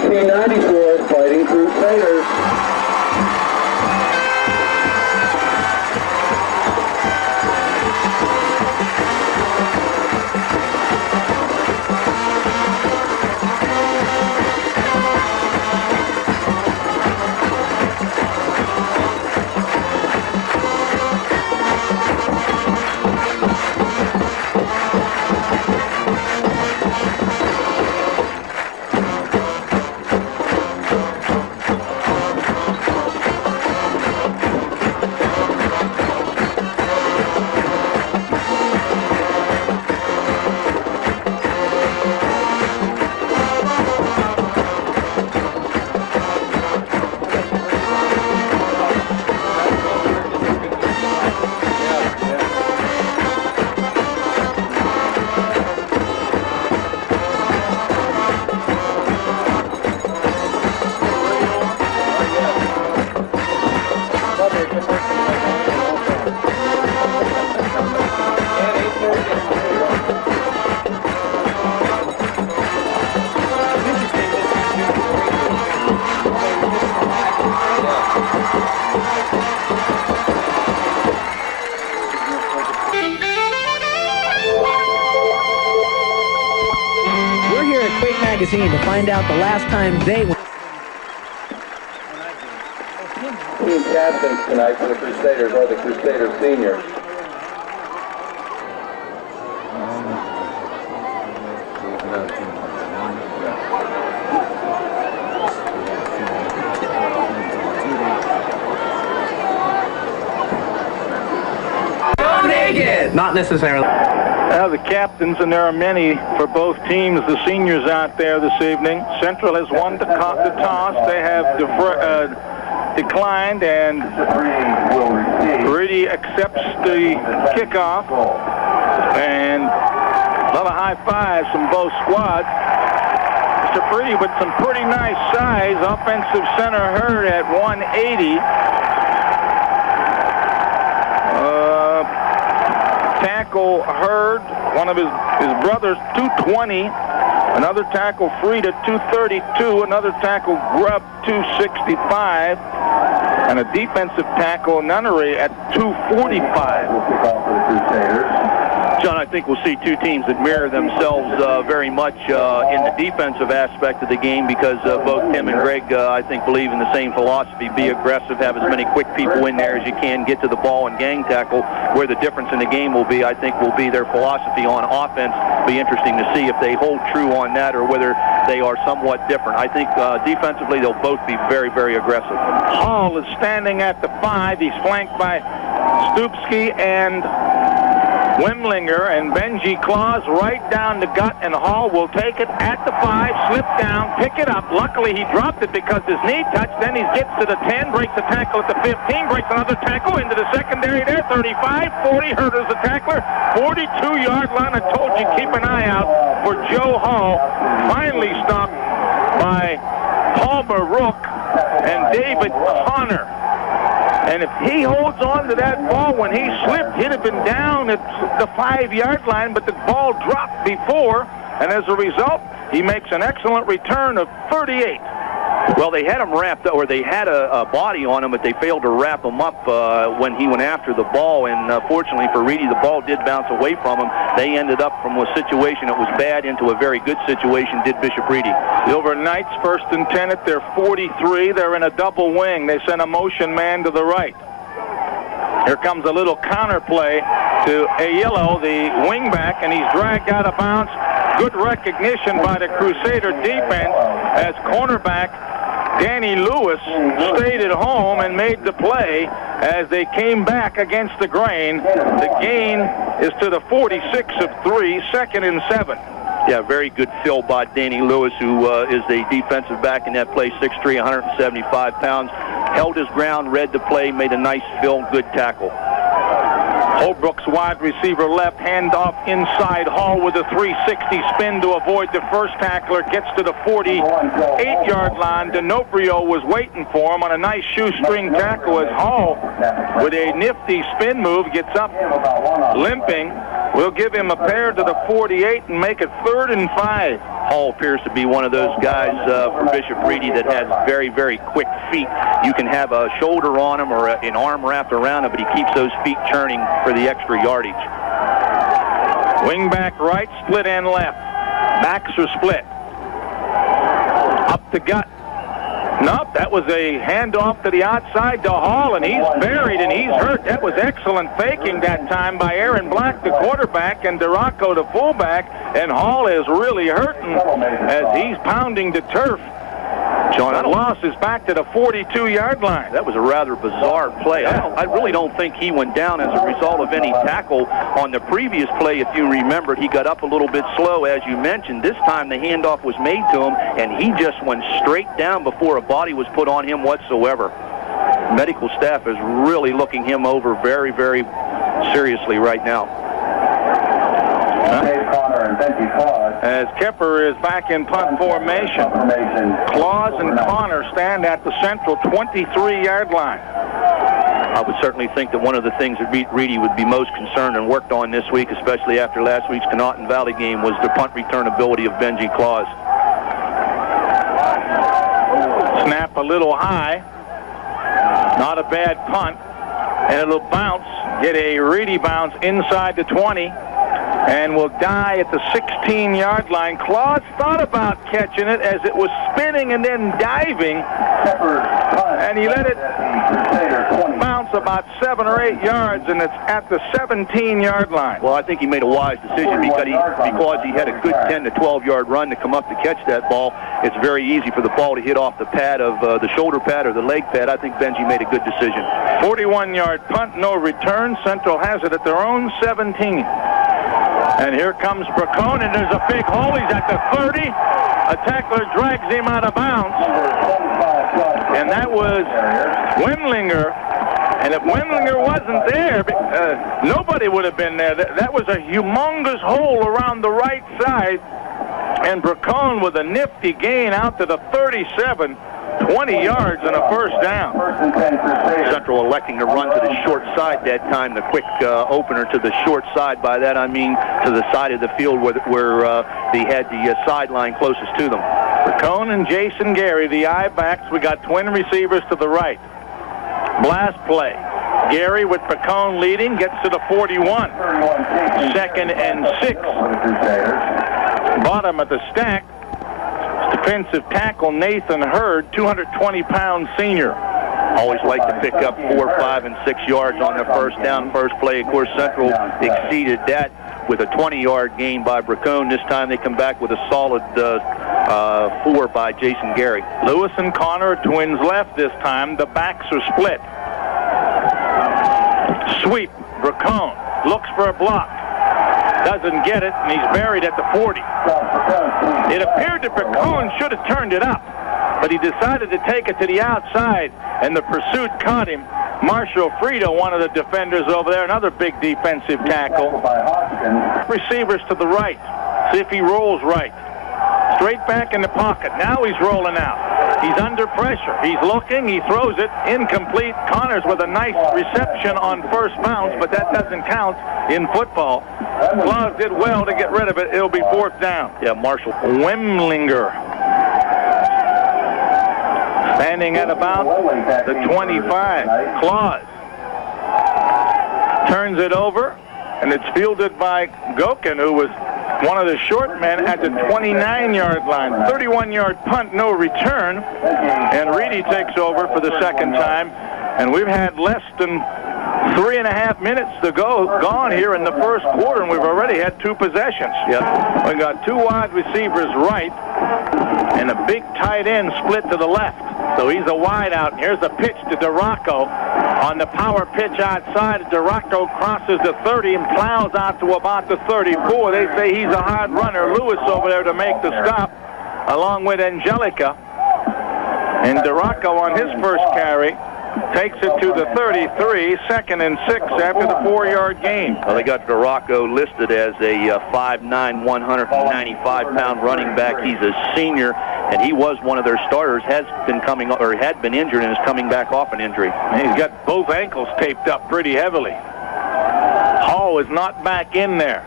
1994 Fighting Crusaders. To find out the last time they won. Team captains tonight for the Crusaders are the Crusader seniors. Not necessarily. The captains, and there are many for both teams, the seniors out there this evening. Central has won the toss. They have declined, and Reedy accepts the kickoff. And a lot of high fives from both squads. Mr. Reedy with some pretty nice size. Offensive center Hurd at 180. Tackle Hurd, one of his brothers, 220. Another tackle Freed at 232. Another tackle Grubb, 265. And a defensive tackle Nunnery at 245. John, I think we'll see two teams that mirror themselves very much in the defensive aspect of the game, because both Tim and Greg, I think, believe in the same philosophy. Be aggressive, have as many quick people in there as you can, get to the ball and gang tackle. Where the difference in the game will be, I think, will be their philosophy on offense. Be interesting to see if they hold true on that or whether they are somewhat different. I think defensively they'll both be very, very aggressive. Hall is standing at the 5. He's flanked by Stupski and Wemlinger, and Benji Clause right down the gut, and Hall will take it at the 5, slip down, pick it up. Luckily he dropped it because his knee touched. Then he gets to the 10, breaks a tackle at the 15, breaks another tackle into the secondary there, 35, 40, Herder's the tackler, 42-yard line. I told you, keep an eye out for Joe Hall. Finally stopped by Palmer Rook and David Connor. And if he holds on to that ball, when he slipped, he'd have been down at the 5-yard line, but the ball dropped before, and as a result, he makes an excellent return of 38. Well, they had him wrapped up, or they had a body on him, but they failed to wrap him up when he went after the ball. And fortunately for Reedy, the ball did bounce away from him. They ended up from a situation that was bad into a very good situation, did Bishop Reedy. The overnights, 1st and 10 at their 43. They're in a double wing. They send a motion man to the right. Here comes a little counter play to Aiello, the wingback, and he's dragged out of bounds. Good recognition by the Crusader defense as cornerback Danny Lewis stayed at home and made the play as they came back against the grain. The gain is to the 46 of 3, 2nd and 7. Yeah, very good fill by Danny Lewis, who is the defensive back in that play, 6'3", 175 pounds. Held his ground, read the play, made a nice fill, good tackle. Holbrook's wide receiver left, handoff inside. Hall with a 360 spin to avoid the first tackler. Gets to the 48-yard line. D'Onofrio was waiting for him on a nice shoestring tackle as Hall, with a nifty spin move, gets up limping We'll give him a pair to the 48 and make it 3rd and 5. Hall appears to be one of those guys for Bishop Reedy that has very, very quick feet. You can have a shoulder on him or an arm wrapped around him, but he keeps those feet churning for the extra yardage. Wing back right, split end left. Backs are split. Up the gut. Nope, that was a handoff to the outside to Hall, and he's buried and he's hurt. That was excellent faking that time by Aaron Black, the quarterback, and Duraco, the fullback, and Hall is really hurting as he's pounding the turf. John, that loss is back to the 42-yard line. That was a rather bizarre play. I really don't think he went down as a result of any tackle. On the previous play, if you remember, he got up a little bit slow, as you mentioned. This time the handoff was made to him, and he just went straight down before a body was put on him whatsoever. Medical staff is really looking him over very, very seriously right now. As Kipper is back in punt formation. Clause and Connor stand at the central 23-yard line. I would certainly think that one of the things that Reedy would be most concerned and worked on this week, especially after last week's Connaughton Valley game, was the punt return ability of Benji Clause. Snap a little high. Not a bad punt. And it'll bounce, get a Reedy bounce inside the 20. And will die at the 16-yard line. Clause thought about catching it as it was spinning and then diving, and he let it bounce about 7 or 8 yards, and it's at the 17-yard line. Well, I think he made a wise decision because he had a good 10 to 12-yard run to come up to catch that ball. It's very easy for the ball to hit off the pad of the shoulder pad or the leg pad. I think Benji made a good decision. 41-yard punt, no return. Central has it at their own 17. And here comes Bracone, and there's a big hole. He's at the 30. A tackler drags him out of bounds. And that was Wemlinger. And if Wemlinger wasn't there, nobody would have been there. That was a humongous hole around the right side. And Bracone with a nifty gain out to the 37. 20 yards and a first down. Central electing to run to the short side that time, the quick opener to the short side. By that I mean to the side of the field where they had the sideline closest to them. Bracone and Jason Gary, the I-backs. We got twin receivers to the right. Blast play. Gary with Bracone leading, gets to the 41. 2nd and 6. Bottom of the stack. Defensive tackle Nathan Hurd, 220-pound senior. Always like to pick up 4, 5, and 6 yards on the first down, first play. Of course, Central exceeded that with a 20-yard gain by Bracone. This time they come back with a solid 4 by Jason Gary. Lewis and Connor, twins left this time. The backs are split. Sweep, Bracone looks for a block. Doesn't get it, and he's buried at the 40. It appeared that Bracone should have turned it up, but he decided to take it to the outside, and the pursuit caught him. Marshall Frito, one of the defenders over there, another big defensive tackle. Receivers to the right. See if he rolls right. Straight back in the pocket. Now he's rolling out. He's under pressure. He's looking. He throws it. Incomplete. Connors with a nice reception on first bounce, but that doesn't count in football. Clause did well to get rid of it. It'll be 4th down. Yeah, Marshall. Wemlinger. Standing at about the 25. Clause turns it over, and it's fielded by Gokin, who was one of the short men at the 29-yard line. 31-yard punt, no return. And Reedy takes over for the second time. And we've had less than 3.5 minutes to go gone here in the first quarter, and we've already had 2 possessions. Yep. We got 2 wide receivers right and a big tight end split to the left. So he's a wide out. Here's the pitch to Duraco on the power pitch outside. Duraco crosses the 30 and plows out to about the 34. They say he's a hard runner. Lewis over there to make the stop along with Angelica. And Duraco on his first carry takes it to the 33, 2nd and 6 after the 4-yard gain. Well, they got Duraco listed as a 5'9", 195-pound running back. He's a senior, and he was one of their starters. Had been injured and is coming back off an injury. And he's got both ankles taped up pretty heavily. Hall is not back in there.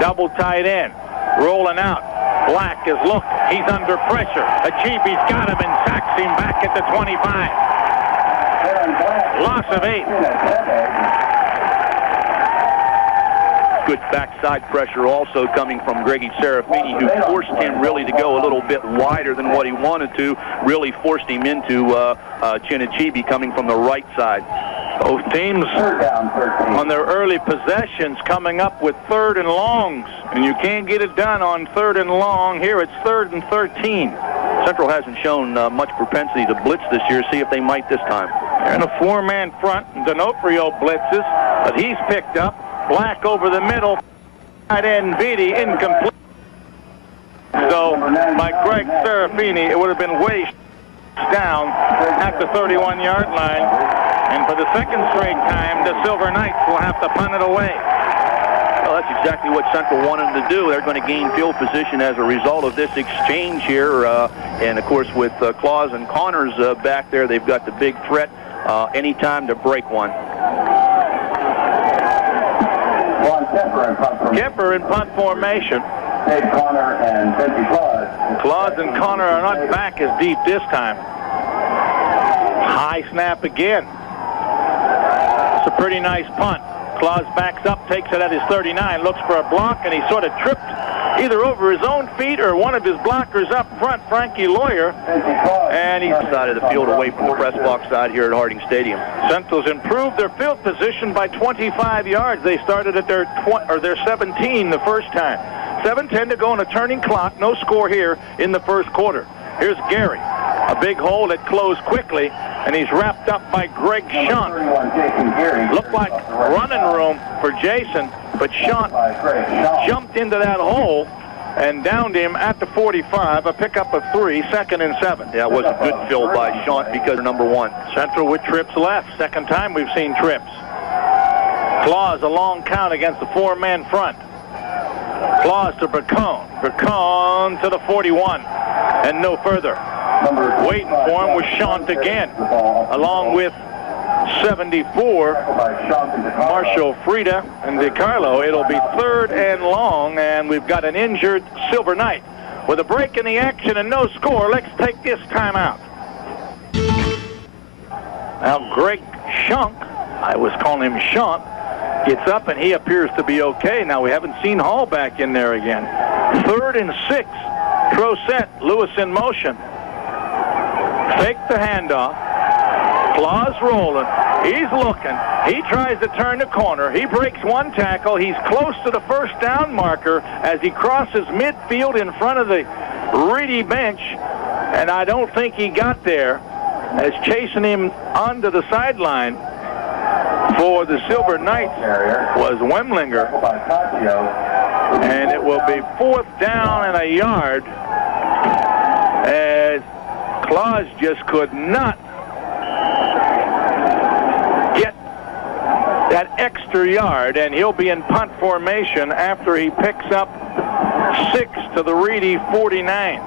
Double tight end. Rolling out. Black is looking. He's under pressure. Achibi's got him and sacks him back at the 25. Loss of 8. Good backside pressure also coming from Greggy Serafini, who forced him really to go a little bit wider than what he wanted to, really forced him into Chinachibi coming from the right side. Both teams on their early possessions coming up with 3rd and longs, and you can't get it done on 3rd and long. Here it's 3rd and 13. Central hasn't shown much propensity to blitz this year. See if they might this time. They're in a 4-man front. D'Onofrio blitzes, but he's picked up. Black over the middle. Tight end Beatty incomplete. So by Gregg Serafini, it would have been way down at the 31-yard line. And for the second straight time, the Silver Knights will have to punt it away. Well, that's exactly what Central wanted to do. They're going to gain field position as a result of this exchange here. And, of course, with Clause and Connors back there, they've got the big threat anytime to break one. Kemper in punt formation. Connor and Benji Clause. Clause and Connor are not back as deep this time. High snap again. It's a pretty nice punt. Clause backs up, takes it at his 39, looks for a block, and he sort of tripped either over his own feet or one of his blockers up front, Frankie Lawyer, and he side of the field away from the press box side here at Harding Stadium. Central's improved their field position by 25 yards. They started at their 17 the first time. 7:10 to go on a turning clock. No score here in the first quarter. Here's Gary. A big hole that closed quickly, and he's wrapped up by Greg Shunt. Looked like running room for Jason, but Shunt jumped into that hole and downed him at the 45, a pickup of 3, 2nd and 7. Yeah, it was a good fill by Shunt because of number 1. Central with trips left. Second time we've seen trips. Clause a long count against the 4-man front. Clause to Bracone. Bracone to the 41, and no further. Waiting for him was Shunt again, along with 74, Marshall Frieda and DiCarlo. It'll be 3rd and long, and we've got an injured Silver Knight. With a break in the action and no score, let's take this timeout. Now Greg Shunk, I was calling him Shunt, gets up and he appears to be okay. Now we haven't seen Hall back in there again. 3rd and 6, Crosette, Lewis in motion. Fake the handoff. Clause rolling. He's looking. He tries to turn the corner. He breaks one tackle. He's close to the first down marker as he crosses midfield in front of the Reedy bench. And I don't think he got there, as chasing him onto the sideline for the Silver Knights was Wemlinger. And it will be 4th down and a yard, as Clause just could not get that extra yard, and he'll be in punt formation after he picks up 6 to the Reedy 49.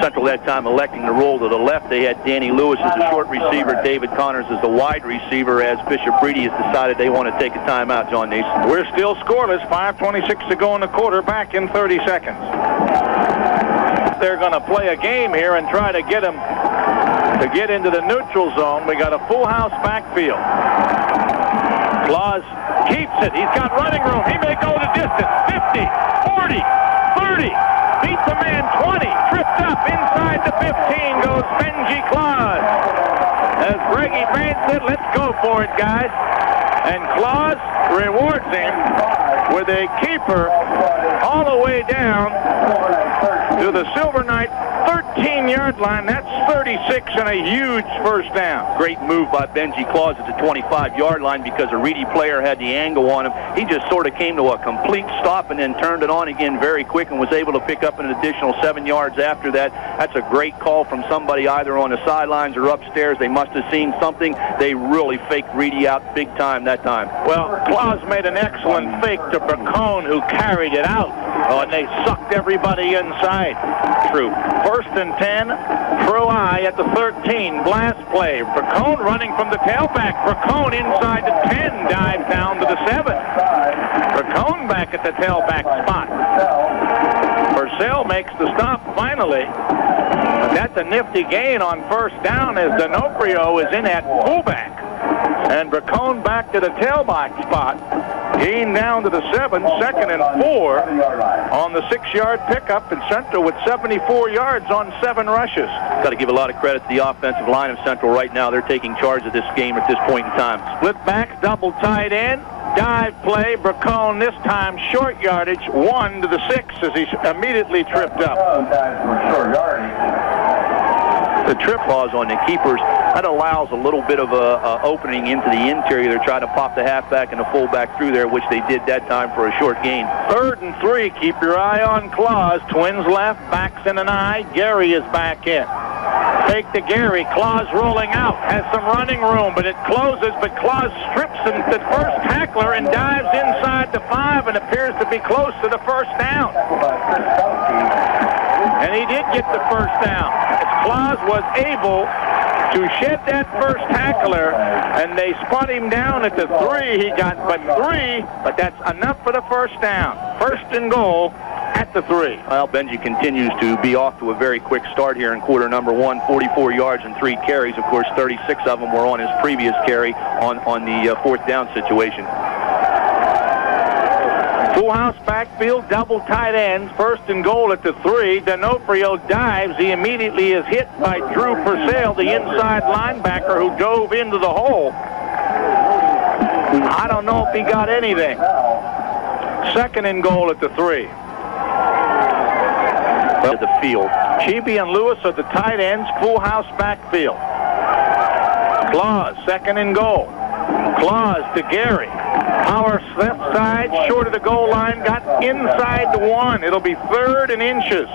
Central that time electing to roll to the left. They had Danny Lewis as the short receiver, David Connors as the wide receiver, as Bishop Reedy has decided they want to take a timeout, John Nason. We're still scoreless, 5:26 to go in the quarter, back in 30 seconds. They're going to play a game here and try to get him to get into the neutral zone. We got a full house backfield. Clause keeps it. He's got running room. He may go the distance. 50, 40, 30. Beats a man 20. Tripped up inside the 15 goes Benji Clause. As Greggy Bahen said, let's go for it, guys. And Clause rewards him with a keeper all the way down to the Silver Knight 13-yard line. That's 36 and a huge first down. Great move by Benji Clause at the 25-yard line because a Reedy player had the angle on him. He just sort of came to a complete stop and then turned it on again very quick and was able to pick up an additional 7 yards after that. That's a great call from somebody either on the sidelines or upstairs. They must have seen something. They really faked Reedy out big time that time. Well, Clause made an excellent fake to Bracone, who carried it out. Oh, and they sucked everybody inside. True. 1st and 10. Pro I at the 13. Blast play. Bracone running from the tailback. Bracone inside the 10. Dives down to the 7. Bracone back at the tailback spot. Purcell makes the stop finally. But that's a nifty gain on 1st down as D'Onofrio is in at fullback. And Bracone back to the tailback spot. Gain down to the 7, 2nd and 4 on the 6-yard pickup, and Central with 74 yards on 7 rushes. Got to give a lot of credit to the offensive line of Central right now. They're taking charge of this game at this point in time. Split back, double tight end, dive play. Bracone this time short yardage, 1 to the 6 as he immediately tripped up. The trip laws on the keepers, that allows a little bit of a opening into the interior. They're trying to pop the halfback and the fullback through there, which they did that time for a short gain. 3rd and 3. Keep your eye on Clause. Twins left, backs in an eye. Gary is back in. Fake to Gary. Clause rolling out. Has some running room, but it closes. But Clause strips the first tackler and dives inside the 5 and appears to be close to the 1st down. And he did get the 1st down. Clause was able to shed that first tackler, and they spun him down at the 3. He got but 3, but that's enough for the 1st down. 1st and goal at the 3. Well, Benji continues to be off to a very quick start here in quarter number 1. 44 yards and 3 carries. Of course, 36 of them were on his previous carry on the 4th down situation. Full house backfield, double tight ends, 1st and goal at the 3. D'Onofrio dives. He immediately is hit by Drew Purcell, the inside linebacker who dove into the hole. I don't know if he got anything. 2nd and goal at the 3. To the field. Cheeby and Lewis are the tight ends, full house backfield. Clause, 2nd and goal. Clause to Gary. Power left side, short of the goal line, got inside the 1. It'll be 3rd and inches.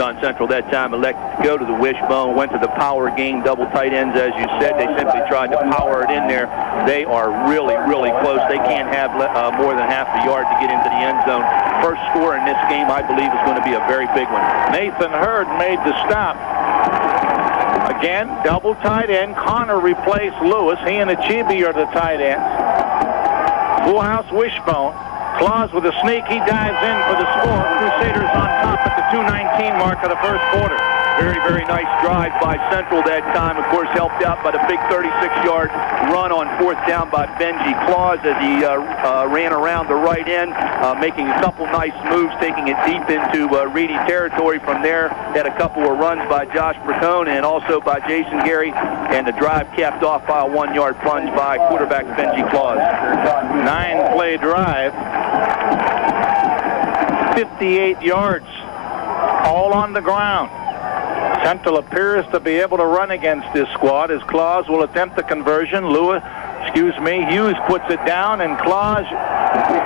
John Central that time elected to go to the wishbone, went to the power game, double tight ends, as you said. They simply tried to power it in there. They are really, really close. They can't have more than half a yard to get into the end zone. First score in this game, I believe, is going to be a very big one. Nathan Hurd made the stop. Again, double tight end. Connor replaced Lewis. He and Achibi are the tight ends. Full house wishbone. Clause with a sneak. He dives in for the score. Crusaders on top at the 2:19 mark of the 1st quarter. Very, very nice drive by Central that time. Of course, helped out by the big 36-yard run on 4th down by Benji Clause as he ran around the right end, making a couple nice moves, taking it deep into Reedy territory. From there, had a couple of runs by Josh Bracone and also by Jason Gary, and the drive capped off by a 1-yard plunge by quarterback Benji Clause. 9-play drive. 58 yards, all on the ground. Central appears to be able to run against this squad as Clause will attempt the conversion. Hughes puts it down, and Clause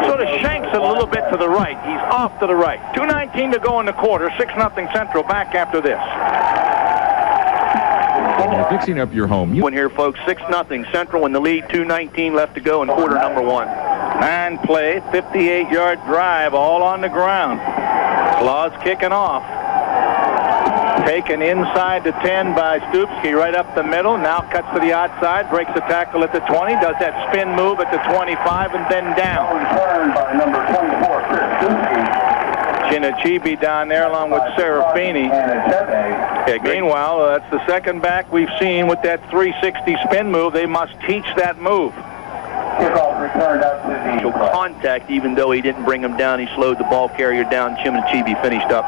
sort of shanks it a little bit to the right. He's off to the right. 2:19 to go in the quarter. 6-0 Central. Back after this. Fixing up your home. One here, folks. 6-0 Central in the lead. 2:19 left to go in quarter number 1. 9-play, 58-yard drive, all on the ground. Clause kicking off. Taken inside the 10 by Stupski, right up the middle. Now cuts to the outside, breaks the tackle at the 20, does that spin move at the 25, and then down. Returned by number 24, Chris Stupski. Chinachibi down there along with Serafini. Meanwhile, that's the second back we've seen with that 360 spin move. They must teach that move. Kickoff returned out to the contact, even though he didn't bring him down. He slowed the ball carrier down. Chinachibi finished up.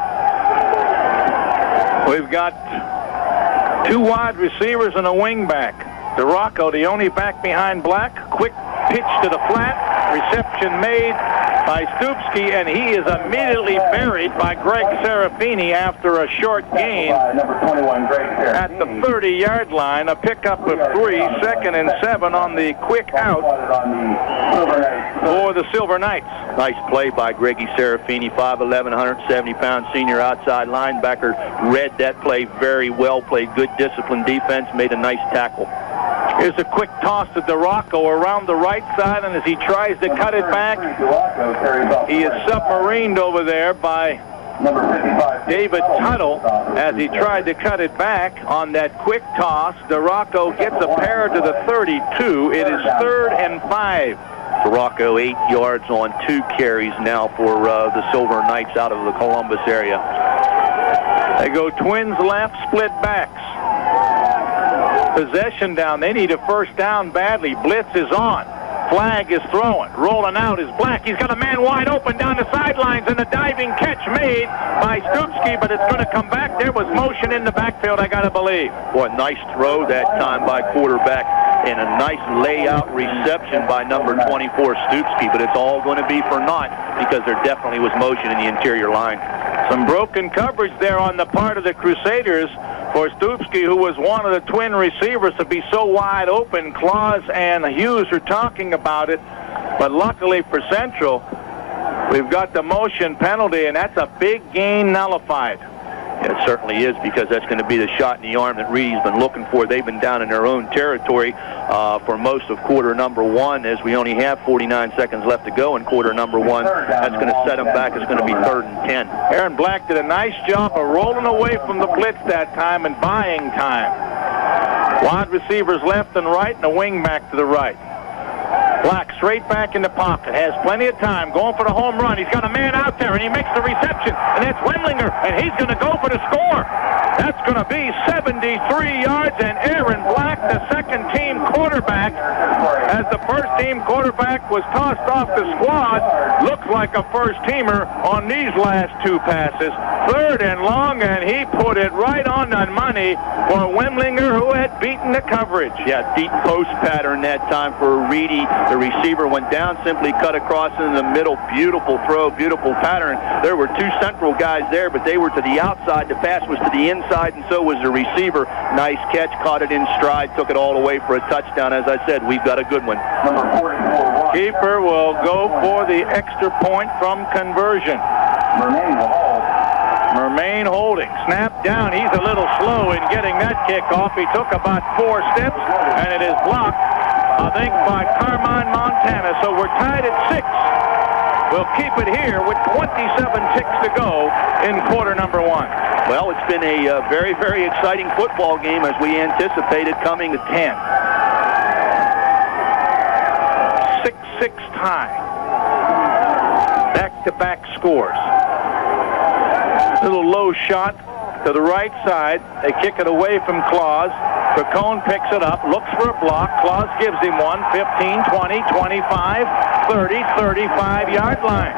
We've got 2 wide receivers and a wing back. DeRocco, the only back behind Black. Quick pitch to the flat. Reception made by Stupski, and he is immediately buried by Greg Serafini after a short gain number 21, Greg Serafini. at the 30-yard line. A pickup of 3, 2nd and 7 on the quick out for the Silver Knights. Nice play by Greggy Serafini, 5'11", 170-pound senior outside linebacker. Read that play very well, played good disciplined defense, made a nice tackle. Here's a quick toss to DeRocco around the right side, and as he tries to cut it back, he is submarined over there by David Tuttle as he tried to cut it back on that quick toss. DeRocco gets a pair to the 32. It is 3rd and 5. DeRocco 8 yards on 2 carries now for the Silver Knights out of the Columbus area. They go twins left, split backs. Possession down. They need a first down badly. Blitz is on. Flag is throwing. Rolling out is Black. He's got a man wide open down the sidelines, and a diving catch made by Stupski, but it's going to come back. There was motion in the backfield, I got to believe. Boy, nice throw that time by quarterback, and a nice layout reception by number 24, Stupski, but it's all going to be for naught because there definitely was motion in the interior line. Some broken coverage there on the part of the Crusaders for Stupski, who was one of the twin receivers, to be so wide open. Clause and Hughes are talking about it, but luckily for Central, we've got the motion penalty, and that's a big gain nullified. It certainly is, because that's going to be the shot in the arm that Reedy's been looking for. They've been down in their own territory for most of quarter number 1, as we only have 49 seconds left to go in quarter number 1. That's going to set them back. It's going to be 3rd and 10. Aaron Black did a nice job of rolling away from the blitz that time and buying time. Wide receivers left and right, and a wing back to the right. Black straight back in the pocket, has plenty of time, going for the home run. He's got a man out there, and he makes the reception, and that's Wemlinger, and he's going to go for the score. That's going to be 73 yards, and Aaron Black, the second-team quarterback, as the first-team quarterback was tossed off the squad, looks like a first-teamer on these last 2 passes. 3rd and long, and he put it right on the money for Wemlinger, who had beaten the coverage. Yeah, deep post pattern that time for Reedy. The receiver went down, simply cut across in the middle. Beautiful throw, beautiful pattern. There were 2 Central guys there, but they were to the outside. The pass was to the inside, and so was the receiver. Nice catch, caught it in stride, took it all the way for a touchdown. As I said, we've got a good one. Keeper will go for the extra point from conversion. Mermain holding. Snap down. He's a little slow in getting that kickoff. He took about 4 steps, and it is blocked, I think, by Carmine Montana. So we're tied at 6. We'll keep it here with 27 ticks to go in quarter number 1. Well, it's been a very, very exciting football game, as we anticipated, coming to 10. 6-6 tie. Back-to-back scores. Little low shot to the right side. They kick it away from Clause. Bracone picks it up, looks for a block. Clause gives him one. 15, 20, 25, 30, 35-yard line.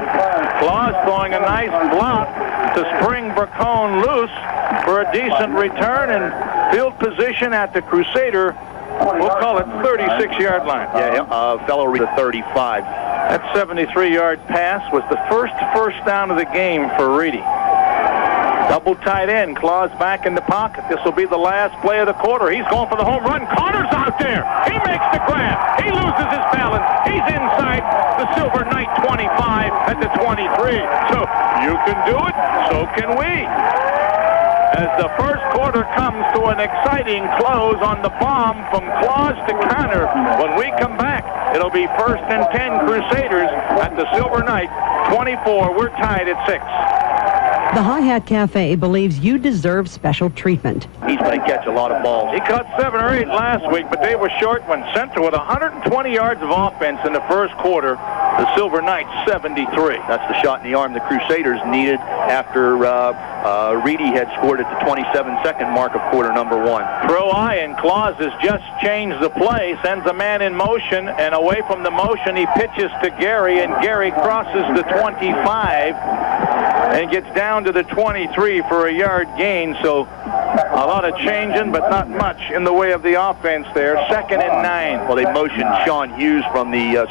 Clause throwing a nice block to spring Bracone loose for a decent return and field position at the Crusader. We'll call it 36-yard line. Yeah, fellow read the 35. That 73-yard pass was the first down of the game for Reedy. Double tight end. Clause back in the pocket. This will be the last play of the quarter. He's going for the home run. Connor's out there. He makes the grab. He loses his balance. He's inside the Silver Knight 25 at the 23. So you can do it. So can we. As the first quarter comes to an exciting close on the bomb from Clause to Connor. When we come back, it'll be 1st and 10 Crusaders at the Silver Knight 24. We're tied at 6. The Hi-Hat Cafe believes you deserve special treatment. He's going to catch a lot of balls. He caught 7 or 8 last week, but they were short when Central with 120 yards of offense in the first quarter. The Silver Knights 73. That's the shot in the arm the Crusaders needed after Reedy had scored at the 27-second mark of quarter number 1. Pro eye, and Clause has just changed the play, sends a man in motion, and away from the motion he pitches to Gary, and Gary crosses the 25 and gets down to the 23 for a yard gain. So a lot of changing, but not much in the way of the offense there. 2nd and 9. Well, they motioned Sean Hughes from the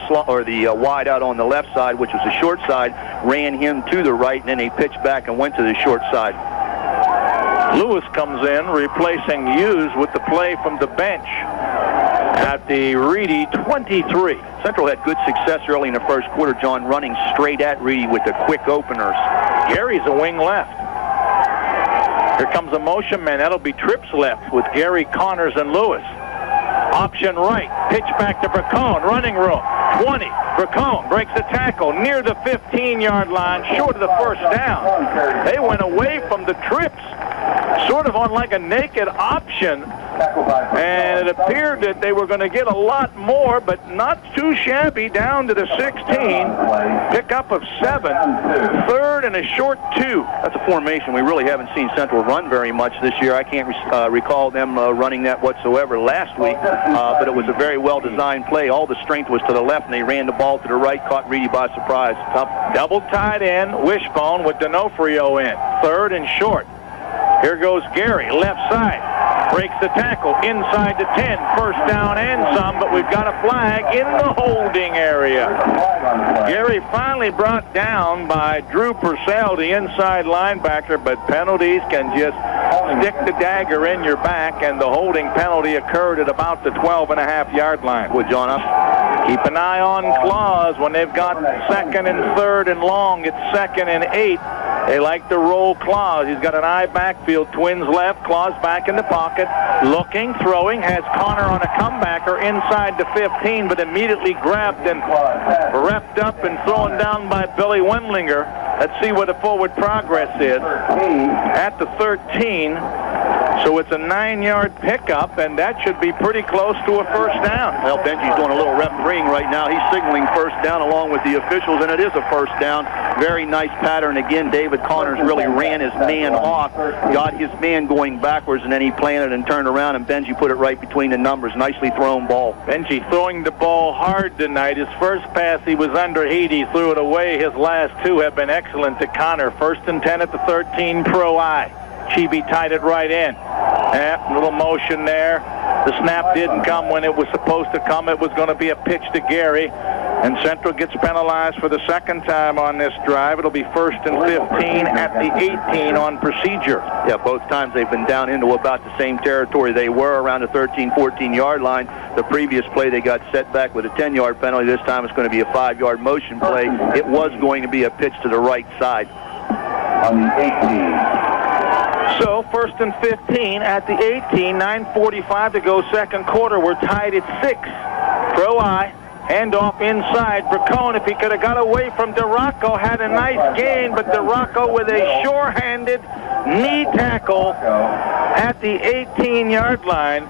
wide out on the left side, which was the short side, ran him to the right, and then they pitched back and went to the short side. Lewis comes in, replacing Hughes with the play from the bench at the Reedy 23. Central had good success early in the first quarter, John, running straight at Reedy with the quick openers. Gary's a wing left. Here comes a motion man. That'll be trips left with Gary, Connors, and Lewis. Option right. Pitch back to Bracone. Running room. 20. Bracone breaks the tackle near the 15-yard line, short of the first down. They went away from the trips, sort of on like a naked option, and it appeared that they were going to get a lot more, but not too shabby, down to the 16. Pickup of 7. Third and a short 2. That's a formation we really haven't seen Central run very much this year. I can't recall them running that whatsoever last week, but it was a very well-designed play. All the strength was to the left, and they ran the ball to the right, caught Reedy by surprise. Double tight end, Wishbone with D'Onofrio in. Third and short. Here goes Gary, left side. Breaks the tackle inside the 10. First down and some, but we've got a flag in the holding area. Gary finally brought down by Drew Purcell, the inside linebacker, but penalties can just stick the dagger in your back, and the holding penalty occurred at about the 12.5-yard line. Well, John, keep an eye on Clause when they've got second and third and long. It's second and 8. They like to roll Clause. He's got an eye backfield. Twins left. Clause back in the pocket. Looking, throwing. Has Connor on a comebacker inside the 15, but immediately grabbed and wrapped up and thrown down by Billy Wemlinger. Let's see what the forward progress is. At the 13. So it's a 9-yard pickup, and that should be pretty close to a first down. Well, Benji's doing a little refereeing right now. He's signaling first down along with the officials, and it is a first down. Very nice pattern. Again, David Connors really ran his man off, got his man going backwards, and then he planted and turned around, and Benji put it right between the numbers. Nicely thrown ball. Benji throwing the ball hard tonight. His first pass, he was under heat. He threw it away. His last 2 have been excellent to Connor. First and 10 at the 13, pro eye. Chibi tied it right in. Little motion there. The snap didn't come when it was supposed to come. It was going to be a pitch to Gary. And Central gets penalized for the second time on this drive. It'll be first and 15 at the 18 on procedure. Yeah, both times they've been down into about the same territory. They were around the 13, 14-yard line. The previous play, they got set back with a 10-yard penalty. This time it's going to be a 5-yard motion play. It was going to be a pitch to the right side. On the 18. So, first and 15 at the 18, 9:45 to go second quarter. We're tied at 6. Pro eye, handoff inside. Bracone, if he could have got away from DeRocco, had a nice gain, but DeRocco with a sure-handed knee tackle at the 18-yard line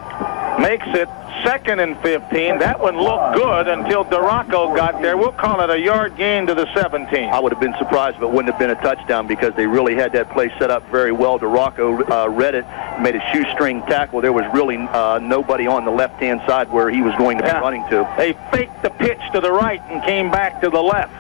makes it second and 15. That one looked good until DeRocco got there. We'll call it a yard gain to the 17. I would have been surprised if it wouldn't have been a touchdown because they really had that play set up very well. DeRocco read it, made a shoestring tackle. There was really nobody on the left-hand side where he was going to be running to. They faked the pitch to the right and came back to the left.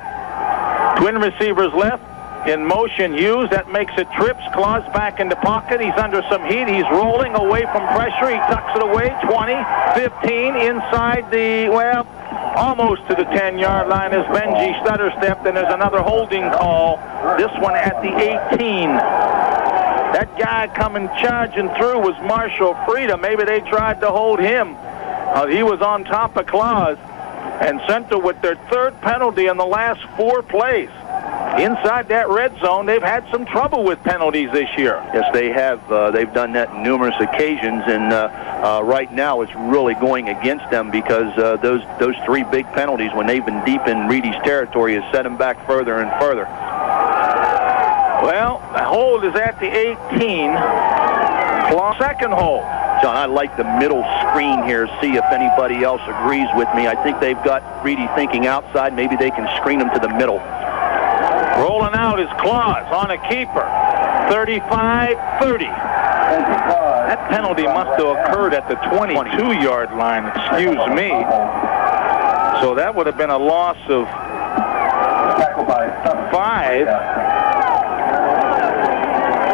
Twin receivers left. In motion, Hughes. That makes it trips. Clause back in the pocket. He's under some heat. He's rolling away from pressure. He tucks it away. 20, 15, inside the, well, almost to the 10-yard line as Benji stutter stepped, and there's another holding call. This one at the 18. That guy coming charging through was Marshall Frieda. Maybe they tried to hold him. He was on top of Clause. And Central with their third penalty in the last 4 plays. Inside that red zone, they've had some trouble with penalties this year. Yes, they have. They've done that on numerous occasions, and right now it's really going against them because those 3 big penalties, when they've been deep in Reedy's territory, has set them back further and further. Well, the hold is at the 18. Second hold. John, I like the middle screen here, see if anybody else agrees with me. I think they've got Reedy thinking outside. Maybe they can screen him to the middle. Rolling out is Clause on a keeper. 35-30. That penalty must have occurred at the 22-yard line, excuse me. So that would have been a loss of 5.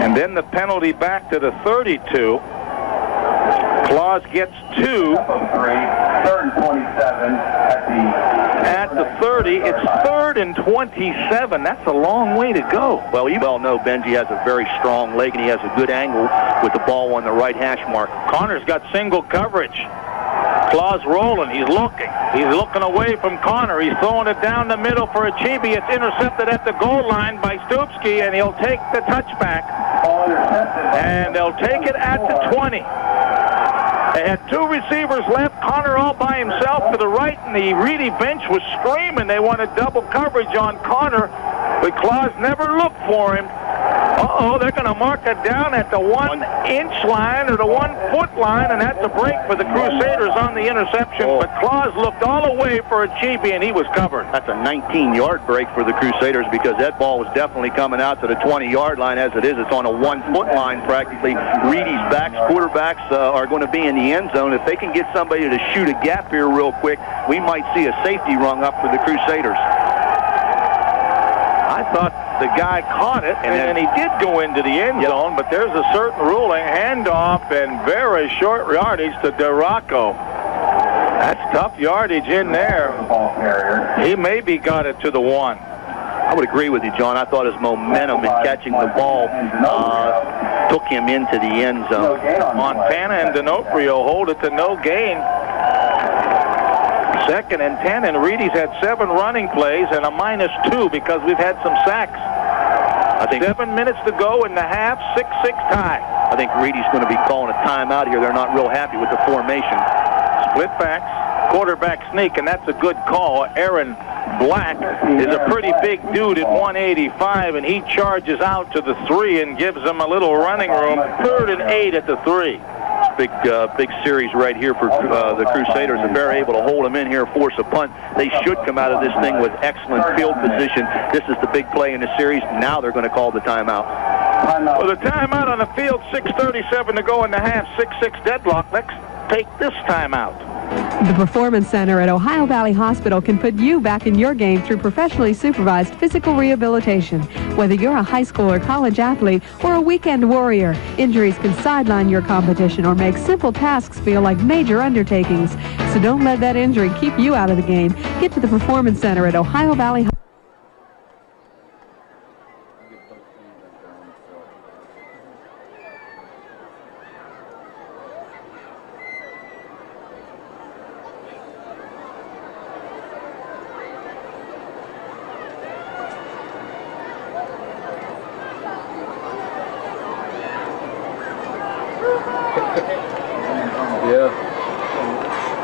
And then the penalty back to the 32. Clause gets 2. Third and 27 at the 30. It's 3rd and 27. That's a long way to go. Well, you all know Benji has a very strong leg, and he has a good angle with the ball on the right hash mark. Connor's got single coverage. Clause rolling. He's looking. He's looking away from Connor. He's throwing it down the middle for Achibi. It's intercepted at the goal line by Stupski, and he'll take the touchback. And they'll take it at the 20. They had 2 receivers left. Connor all by himself to the right, and the Reedy bench was screaming. They wanted double coverage on Connor, but Clause never looked for him. Uh-oh, they're going to mark it down at the 1-inch line or the 1-foot line, and that's a break for the Crusaders on the interception. But Clause looked all the way for a Chibi, and he was covered. That's a 19-yard break for the Crusaders because that ball was definitely coming out to the 20-yard line. As it is, it's on a 1-foot line practically. Reedy's backs, quarterbacks are going to be in the end zone. If they can get somebody to shoot a gap here real quick, we might see a safety rung up for the Crusaders. I thought the guy caught it, and he did go into the end zone, but there's a certain ruling, handoff and very short yardage to DeRocco. That's tough yardage in there. He maybe got it to the 1. I would agree with you, John. I thought his momentum in catching the ball took him into the end zone. Montana and D'Onofrio hold it to no gain. 2nd and 10, and Reedy's had 7 running plays and a -2 because we've had some sacks. I think 7 minutes to go in the half, 6-6 tie. I think Reedy's going to be calling a timeout here. They're not real happy with the formation. Split backs, quarterback sneak, and that's a good call. Aaron Black is a pretty big dude at 185, and he charges out to the 3 and gives them a little running room. 3rd and 8 at the 3. Big series right here for the Crusaders. If they're able to hold them in here, force a punt, they should come out of this thing with excellent field position. This is the big play in the series. Now they're going to call the timeout. Well, the timeout on the field, 6:37 to go in the half, 6-6 deadlock. Let's take this timeout. The Performance Center at Ohio Valley Hospital can put you back in your game through professionally supervised physical rehabilitation. Whether you're a high school or college athlete or a weekend warrior, injuries can sideline your competition or make simple tasks feel like major undertakings. So don't let that injury keep you out of the game. Get to the Performance Center at Ohio Valley Hospital.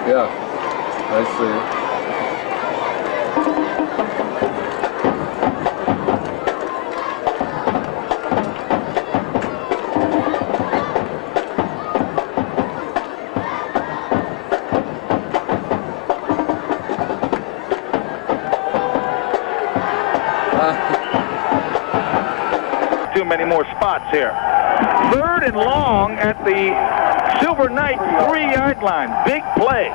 Yeah, I see. Too many more spots here. 3rd and long at the Silver Knight 3-yard line. Big play.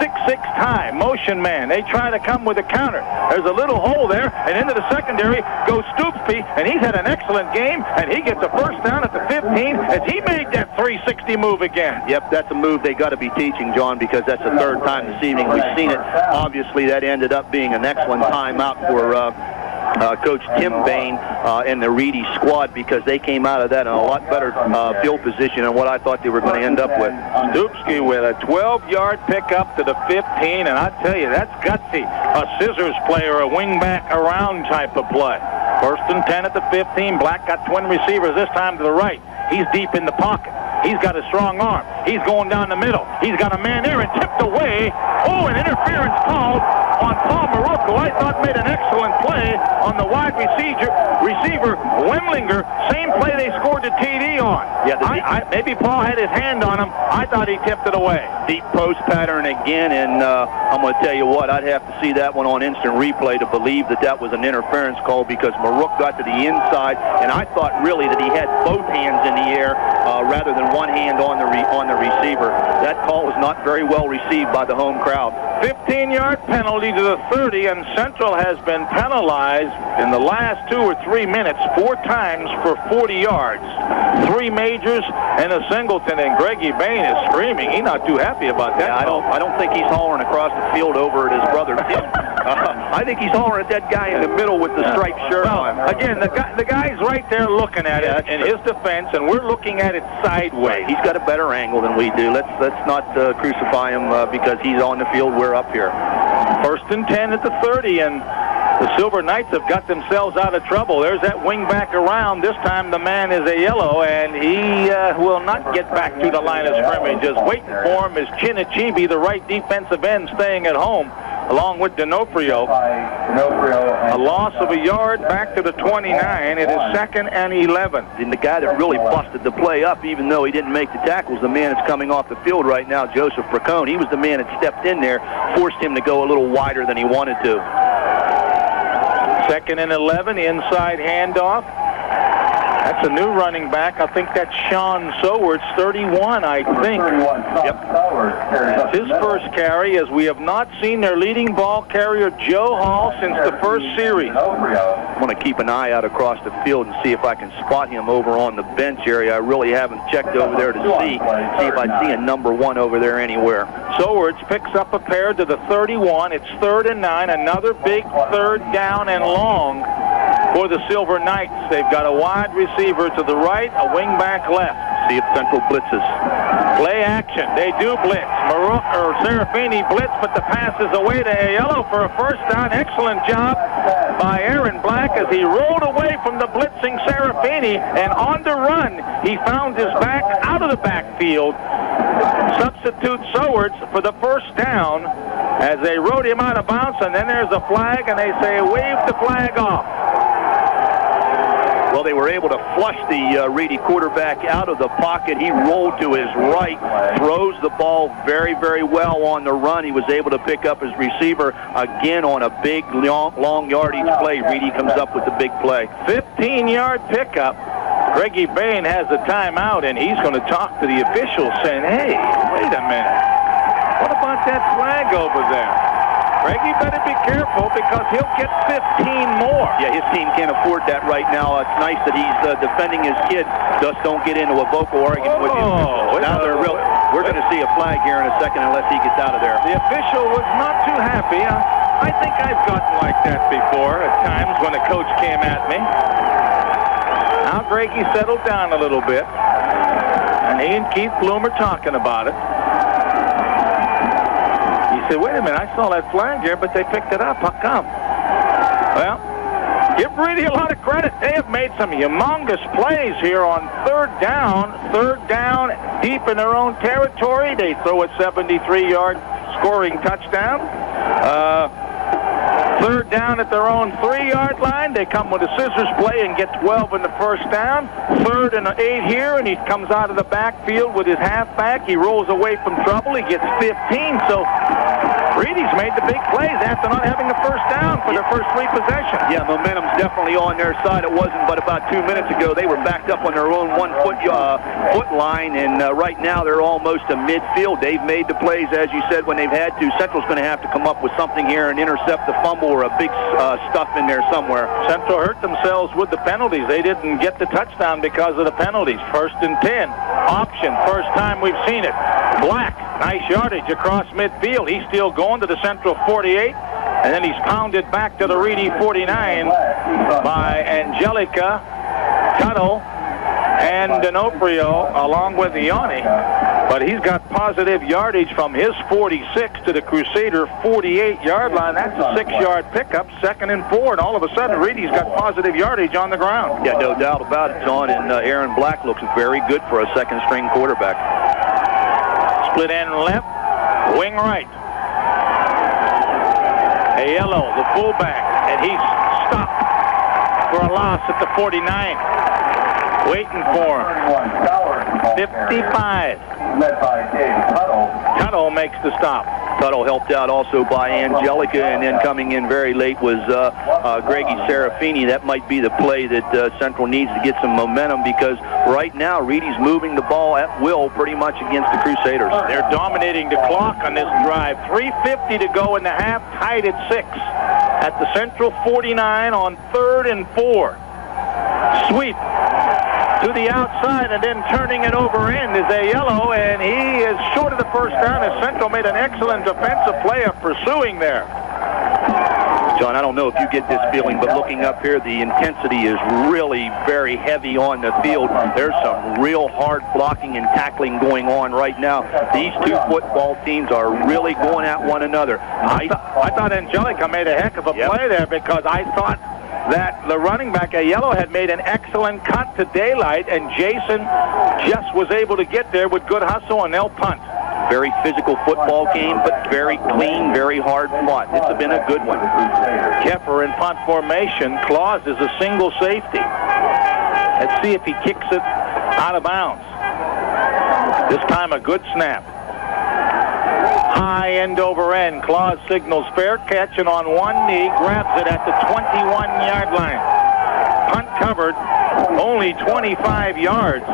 6-6 tie. Motion man. They try to come with a counter. There's a little hole there, and into the secondary goes Stoopsby, and he's had an excellent game, and he gets a first down at the 15 as he made that 360 move again. Yep, that's a move they got to be teaching, John, because that's the 3rd time this evening we've seen it. Obviously, that ended up being an excellent timeout for Coach Tim Bahen and the Reedy squad, because they came out of that in a lot better field position than what I thought they were going to end up with. Stoopsky with a 12-yard pickup to the 15, and I tell you, that's gutsy. A scissors play or a wing-back around type of play. 1st and 10 at the 15. Black got twin receivers this time to the right. He's deep in the pocket. He's got a strong arm. He's going down the middle. He's got a man there and tipped away. Oh, an interference called on Paul Marook, who I thought made an excellent play on the wide receiver Wemlinger. Same play they scored the TD on. Yeah, maybe Paul had his hand on him. I thought he tipped it away. Deep post pattern again, and I'm going to tell you what, I'd have to see that one on instant replay to believe that that was an interference call, because Marook got to the inside, and I thought really that he had both hands in the air rather than one hand on the receiver. That call was not very well received by the home crowd. 15-yard penalty to the 30, and Central has been penalized in the last 2 or 3 minutes 4 times for 40 yards. 3 majors and a singleton, and Greggy Bahen is screaming. He's not too happy about that. Yeah, I don't think he's hollering across the field over at his brother Tim. I think he's hollering at that guy in the middle with the striped shirt on. Again, the guy's right there looking at it in his defense, and we're looking at it sideways. He's got a better angle than we do. Let's not crucify him because he's on the field. We're up here. 1st and 10 at the 30, and The Silver Knights have got themselves out of trouble. There's that wing back around. This time the man is a yellow, and he will not get back to the line of scrimmage. Just waiting for him is Chinichibi, the right defensive end, staying at home, along with D'Onofrio. A loss of a yard back to the 29. It is 2nd and 11. And the guy that really busted the play up, even though he didn't make the tackles, the man that's coming off the field right now, Joseph Bracone. He was the man that stepped in there, forced him to go a little wider than he wanted to. 2nd and 11, inside handoff. That's a new running back. I think that's Sean Sowards, 31, I think. Yep. That's his first carry, as we have not seen their leading ball carrier, Joe Hall, since the first series. I want to keep an eye out across the field and see if I can spot him over on the bench area. I really haven't checked over there to see if I see a number 1 over there anywhere. Sowards picks up a pair to the 31. It's 3rd and 9. Another big 3rd down and long for the Silver Knights. They've got a wide receiver to the right, a wing back left. See if Central blitzes. Play action. They do blitz. Serafini blitz, but the pass is away to Aiello for a first down. Excellent job by Aaron Black as he rolled away from the blitzing Serafini, and on the run, he found his back out of the backfield. Substitute Sowards for the first down as they rode him out of bounds, and then there's a flag, and they say wave the flag off. Well, they were able to flush the Reedy quarterback out of the pocket. He rolled to his right, throws the ball very, very well on the run. He was able to pick up his receiver again on a big, long yardage play. Reedy comes up with the big play. 15-yard pickup. Gregg Bahen has a timeout, and he's going to talk to the officials saying, hey, wait a minute. What about that flag over there? Greggy better be careful because he'll get 15 more. Yeah, his team can't afford that right now. It's nice that he's defending his kid. Just don't get into a vocal argument with him. Now we're going to see a flag here in a second unless he gets out of there. The official was not too happy. I think I've gotten like that before at times when a coach came at me. Now Greggy settled down a little bit, and he and Keith Bloom are talking about it. He said, wait a minute, I saw that flag here, but they picked it up. How come? Well, give Reedy a lot of credit. They have made some humongous plays here on 3rd down. 3rd down deep in their own territory. They throw a 73-yard scoring touchdown. 3rd down at their own 3-yard line. They come with a scissors play and get 12 in the first down. 3rd and 8 here, and he comes out of the backfield with his halfback. He rolls away from trouble. He gets 15. So Reedy's made the big plays after not having the first down for their first 3 possessions. Yeah, momentum's definitely on their side. It wasn't but about 2 minutes ago. They were backed up on their own 1-foot foot line, and right now they're almost to midfield. They've made the plays, as you said, when they've had to. Central's going to have to come up with something here and intercept the fumble or a big stuff in there somewhere. Central hurt themselves with the penalties. They didn't get the touchdown because of the penalties. 1st and 10. Option. First time we've seen it. Black. Nice yardage across midfield. He's still going to the Central 48. And then he's pounded back to the Reedy 49 by Angelica, Tuttle, and D'Onofrio, along with Ioni. But he's got positive yardage from his 46 to the Crusader 48-yard line. That's a 6-yard pickup, 2nd and 4. And all of a sudden, Reedy's got positive yardage on the ground. Yeah, no doubt about it, John. And Aaron Black looks very good for a second-string quarterback. Split end left, wing right. Aiello, the fullback, and he's stopped for a loss at the 49. Waiting for him. 55. Tuttle makes the stop. Tuttle helped out also by Angelica, and then coming in very late was Greggy Serafini. That might be the play that Central needs to get some momentum, because right now Reedy's moving the ball at will pretty much against the Crusaders. They're dominating the clock on this drive. 3:50 to go in the half, tied at 6. At the Central 49 on 3rd and 4. Sweep to the outside, and then turning it over in is Aiello, and he is short of the first down as Central made an excellent defensive play of pursuing there. John, I don't know if you get this feeling, but looking up here, the intensity is really very heavy on the field. There's some real hard blocking and tackling going on right now. These two football teams are really going at one another. I thought Angelica made a heck of a play there, because I thought that the running back, Aiello, had made an excellent cut to daylight, and Jason just was able to get there with good hustle, and they'll punt. Very physical football game, but very clean, very hard fought. It's been a good one. Keffer in punt formation. Clause is a single safety. Let's see if he kicks it out of bounds. This time a good snap. High end over end. Clause signals fair catch, and on one knee grabs it at the 21-yard line. Punt covered, only 25 yards.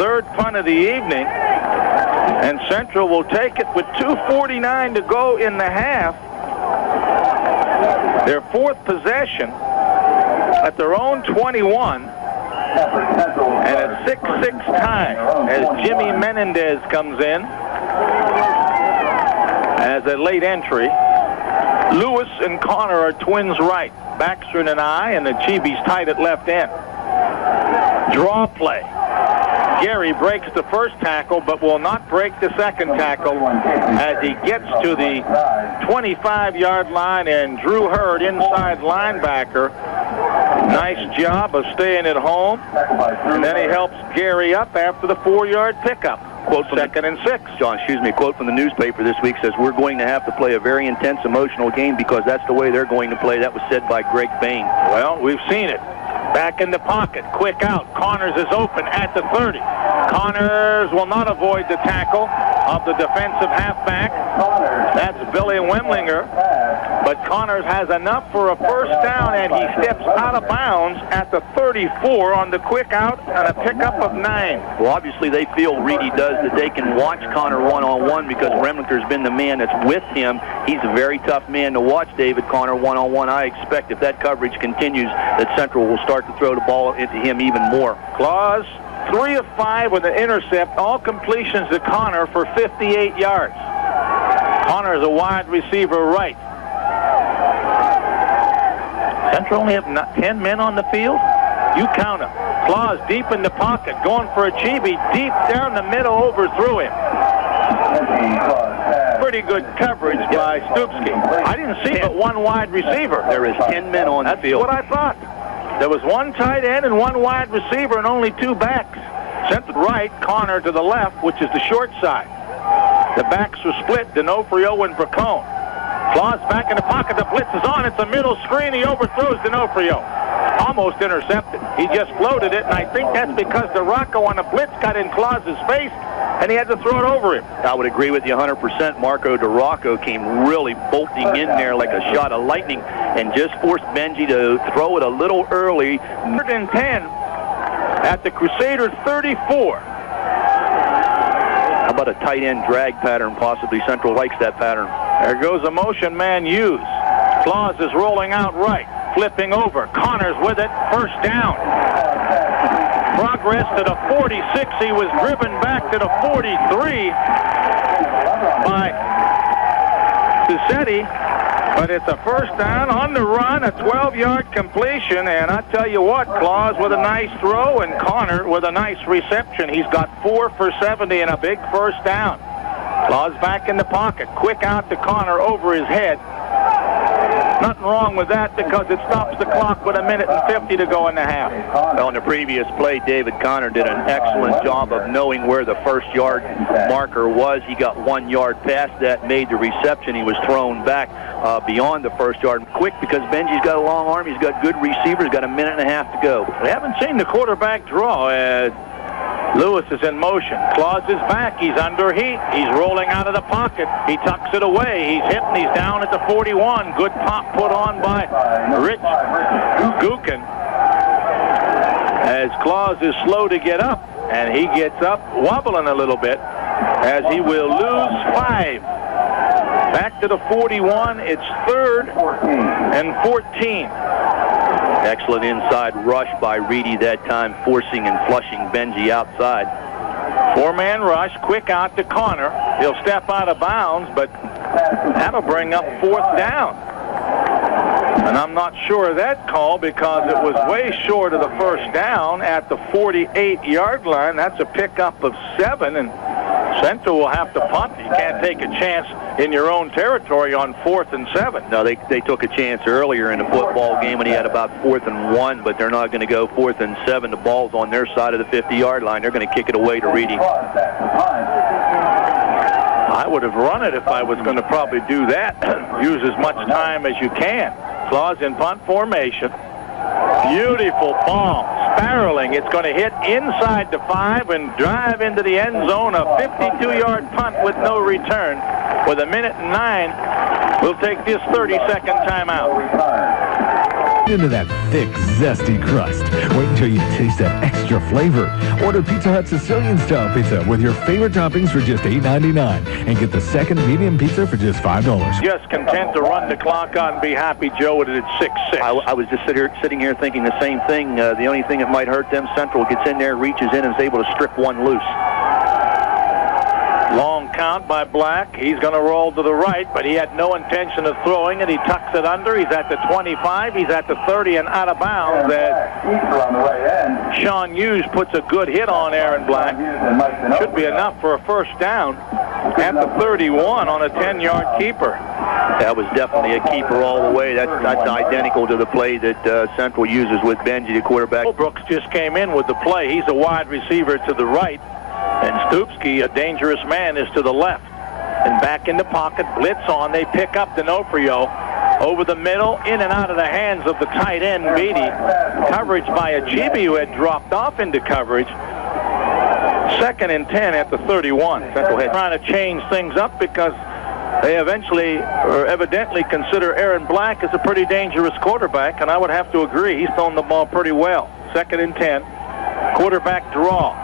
Third punt of the evening. And Central will take it with 2:49 to go in the half. Their fourth possession at their own 21. And a 6-6 tie as Jimmy Menendez comes in as a late entry. Lewis and Connor are twins right. Baxter and I, and the Chibi's tight at left end. Draw play. Gary breaks the first tackle, but will not break the second tackle as he gets to the 25-yard line, and Drew Hurd, inside linebacker. Nice job of staying at home. And then he helps Gary up after the 4-yard pickup. Quote from second and 6. John, excuse me, quote from the newspaper this week says, we're going to have to play a very intense, emotional game because that's the way they're going to play. That was said by Gregg Bahen. Well, we've seen it. Back in the pocket, quick out. Connors is open at the 30. Connors will not avoid the tackle of the defensive halfback. That's Billy Wemlinger. But Connors has enough for a first down, and he steps out of bounds at the 34 on the quick out and a pickup of 9. Well, obviously they feel Reedy does that they can watch Connor one-on-one because Remlinger's been the man that's with him. He's a very tough man to watch, David Connor, one-on-one. I expect if that coverage continues that Central will start to throw the ball into him even more. Clause, 3 of 5 with an intercept, all completions to Connor for 58 yards. Connor is a wide receiver right. Central only have 10 men on the field. You count them. Clause deep in the pocket, going for a Chibi, deep down the middle, overthrew him. Pretty good coverage by Stupski. I didn't see but one wide receiver. There is 10 men on the field. That's what I thought. There was one tight end and one wide receiver and only 2 backs. Central right, Connor to the left, which is the short side. The backs are split, D'Onofrio and Bracone. Clause back in the pocket, the blitz is on. It's a middle screen. He overthrows D'Onofrio. Almost intercepted. He just floated it, and I think that's because DeRocco on the blitz got in Clause's face, and he had to throw it over him. I would agree with you 100%. Marco DeRocco came really bolting in there like a shot of lightning and just forced Benji to throw it a little early. 3rd and 10 at the Crusaders 34. How about a tight end drag pattern? Possibly Central likes that pattern. There goes a motion man used. Clause is rolling out right, flipping over. Connors with it, first down. Progress to the 46. He was driven back to the 43 by Cisetti. But it's a first down on the run, a 12-yard completion. And I tell you what, Clause with a nice throw and Connor with a nice reception. He's got 4 for 70 and a big first down. Clause back in the pocket. Quick out to Connor over his head. Nothing wrong with that because it stops the clock with 1:50 to go in the half. Well, in the previous play, David Connor did an excellent job of knowing where the first yard marker was. He got 1 yard past that, made the reception. He was thrown back beyond the first yard quick because Benji's got a long arm. He's got good receivers. Got 1.5 minutes to go. We haven't seen the quarterback draw as Lewis is in motion. Clause is back. He's under heat. He's rolling out of the pocket. He tucks it away. He's hit and he's down at the 41. Good pop put on by Rich Gukin. As Clause is slow to get up, and he gets up wobbling a little bit as he will lose 5. Back to the 41. It's 3rd and 14. Excellent inside rush by Reedy that time, forcing and flushing Benji outside. 4-man rush, quick out to Connor. He'll step out of bounds, but that'll bring up 4th down. And I'm not sure of that call because it was way short of the first down at the 48-yard line. That's a pickup of 7, and Central will have to punt. You can't take a chance in your own territory on 4th and 7. No, they took a chance earlier in the football game when he had about 4th and 1, but they're not going to go 4th and 7. The ball's on their side of the 50-yard line. They're going to kick it away to Reedy. I would have run it if I was going to probably do that. Use as much time as you can. Clause in punt formation. Beautiful ball. Spiraling. It's going to hit inside the 5 and drive into the end zone. A 52-yard punt with no return. With 1:09, we'll take this 30-second timeout. Into that thick, zesty crust. Wait until you taste that extra flavor. Order Pizza Hut Sicilian-style pizza with your favorite toppings for just $8.99. And get the second medium pizza for just $5. Just content to run the clock on and be happy, Joe, with it at 6-6. I was just sitting here thinking the same thing. The only thing that might hurt them, Central gets in there, reaches in, and is able to strip one loose. Long count by Black. He's going to roll to the right, but he had no intention of throwing it. He tucks it under. He's at the 25. He's at the 30 and out of bounds. Sean Hughes puts a good hit on Aaron Black. Should be enough for a first down at the 31 on a 10-yard keeper. That was definitely a keeper all the way. That's identical to the play that Central uses with Benji, the quarterback. Brooks just came in with the play. He's a wide receiver to the right. And Stupski, a dangerous man, is to the left. And back in the pocket, blitz on. They pick up D'Onofrio over the middle, in and out of the hands of the tight end, Beatty. Coverage by Achibi, who had dropped off into coverage. 2nd and 10 at the 31. Central had trying to change things up because they evidently consider Aaron Black as a pretty dangerous quarterback, and I would have to agree. He's thrown the ball pretty well. 2nd and 10. Quarterback draw.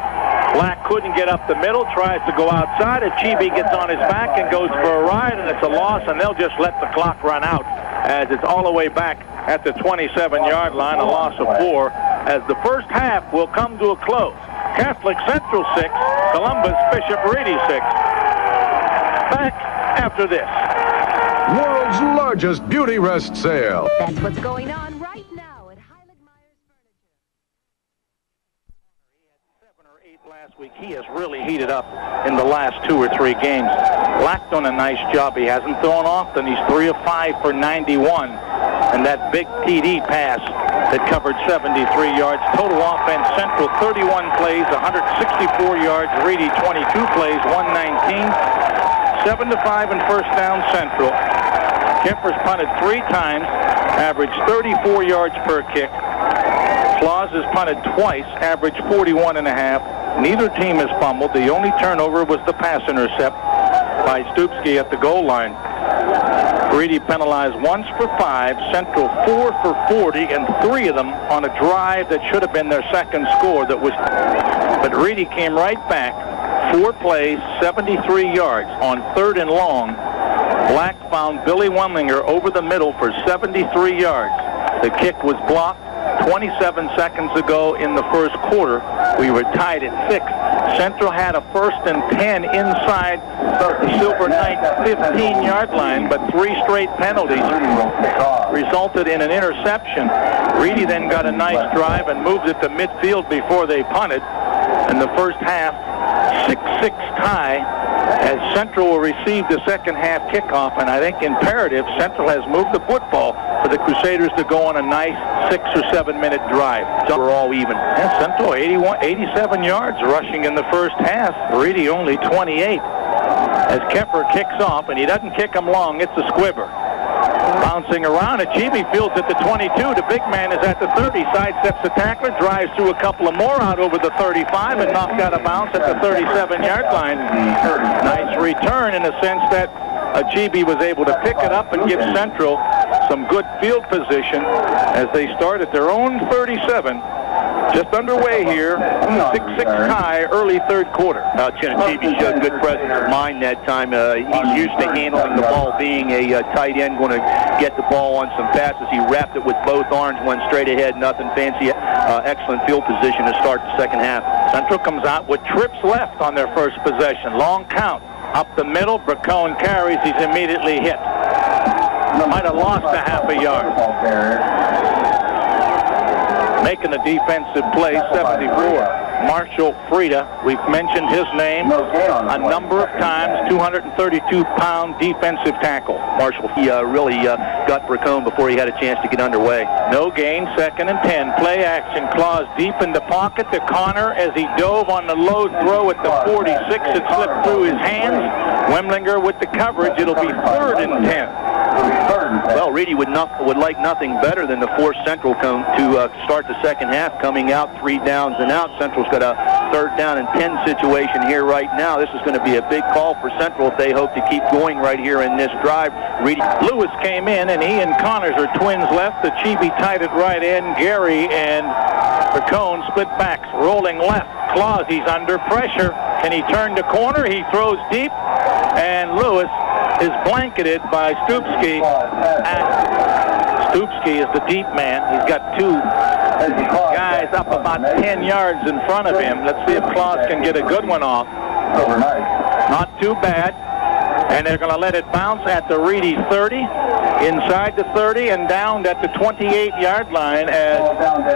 Black couldn't get up the middle, tries to go outside. Achibi gets on his back and goes for a ride, and it's a loss, and they'll just let the clock run out as it's all the way back at the 27-yard line, a loss of 4, as the first half will come to a close. Catholic Central 6, Columbus Bishop Reedy 6. Back after this. World's largest beauty rest sale. That's what's going on right now at Highland Myers Furniture. Last week, he has really heated up in the last 2 or 3 games. Black done a nice job. He hasn't thrown often. He's 3 of 5 for 91. And that big TD pass that covered 73 yards. Total offense, Central 31 plays, 164 yards. Reedy 22 plays, 119. 7-5 in first down, Central. Kemper's punted 3 times, averaged 34 yards per kick. Clause has punted twice, averaged 41.5. Neither team has fumbled. The only turnover was the pass intercept by Stupski at the goal line. Reedy penalized once for 5, Central 4 for 40, and 3 of them on a drive that should have been their second score. But Reedy came right back. 4 plays, 73 yards on 3rd and long. Black found Billy Wemlinger over the middle for 73 yards. The kick was blocked 27 seconds ago in the first quarter. We were tied at 6. Central had a 1st and 10 inside the Silver Knights 15-yard line, but 3 straight penalties resulted in an interception. Reedy then got a nice drive and moved it to midfield before they punted. In the first half, 6-6 tie, as Central will receive the second half kickoff, and I think imperative, Central has moved the football for the Crusaders to go on a nice 6 or 7 minute drive. So we're all even. And Central 87 yards rushing in the first half. Reedy only 28. As Kemper kicks off, and he doesn't kick him long, it's a squibber. Bouncing around, Achibi fields at the 22. The big man is at the 30. Sidesteps the tackler, drives through a couple of more out over the 35, and knocked out of bounds at the 37-yard line. Nice return in the sense that Achibi was able to pick it up and give Central some good field position as they start at their own 37. Just underway here, 6-6 tie, early 3rd quarter. Chinachibi showed good presence of mind that time. He's used to handling the ball, being a tight end, going to get the ball on some passes. He wrapped it with both arms, went straight ahead, nothing fancy. Excellent field position to start the second half. Central comes out with trips left on their first possession. Long count. Up the middle, Bracone carries. He's immediately hit. Might have lost a half a yard. Making the defensive play, 74. Marshall Frieda, we've mentioned his name a number of times, 232-pound defensive tackle. Marshall, he really got Bracone before he had a chance to get underway. No gain, 2nd and 10. Play action, Clause deep in the pocket to Connor as he dove on the low throw at the 46. It slipped through his hands. Wemlinger with the coverage. It'll be 3rd and 10. Well, Reedy would like nothing better than to force Central to start the second half, coming out 3 downs and out. Central's got a 3rd down and 10 situation here right now. This is going to be a big call for Central if they hope to keep going right here in this drive. Reedy. Lewis came in, and he and Connors are twins left. The Chibi tight at right end. Gary and Bracone split backs, rolling left. Clause, he's under pressure. Can he turn the corner? He throws deep, and Lewis is blanketed by Stupski. Stupski is the deep man. He's got 2 guys up about 10 yards in front of him. Let's see if Clause can get a good one off. Not too bad. And they're going to let it bounce at the Reedy 30, inside the 30, and down at the 28-yard line as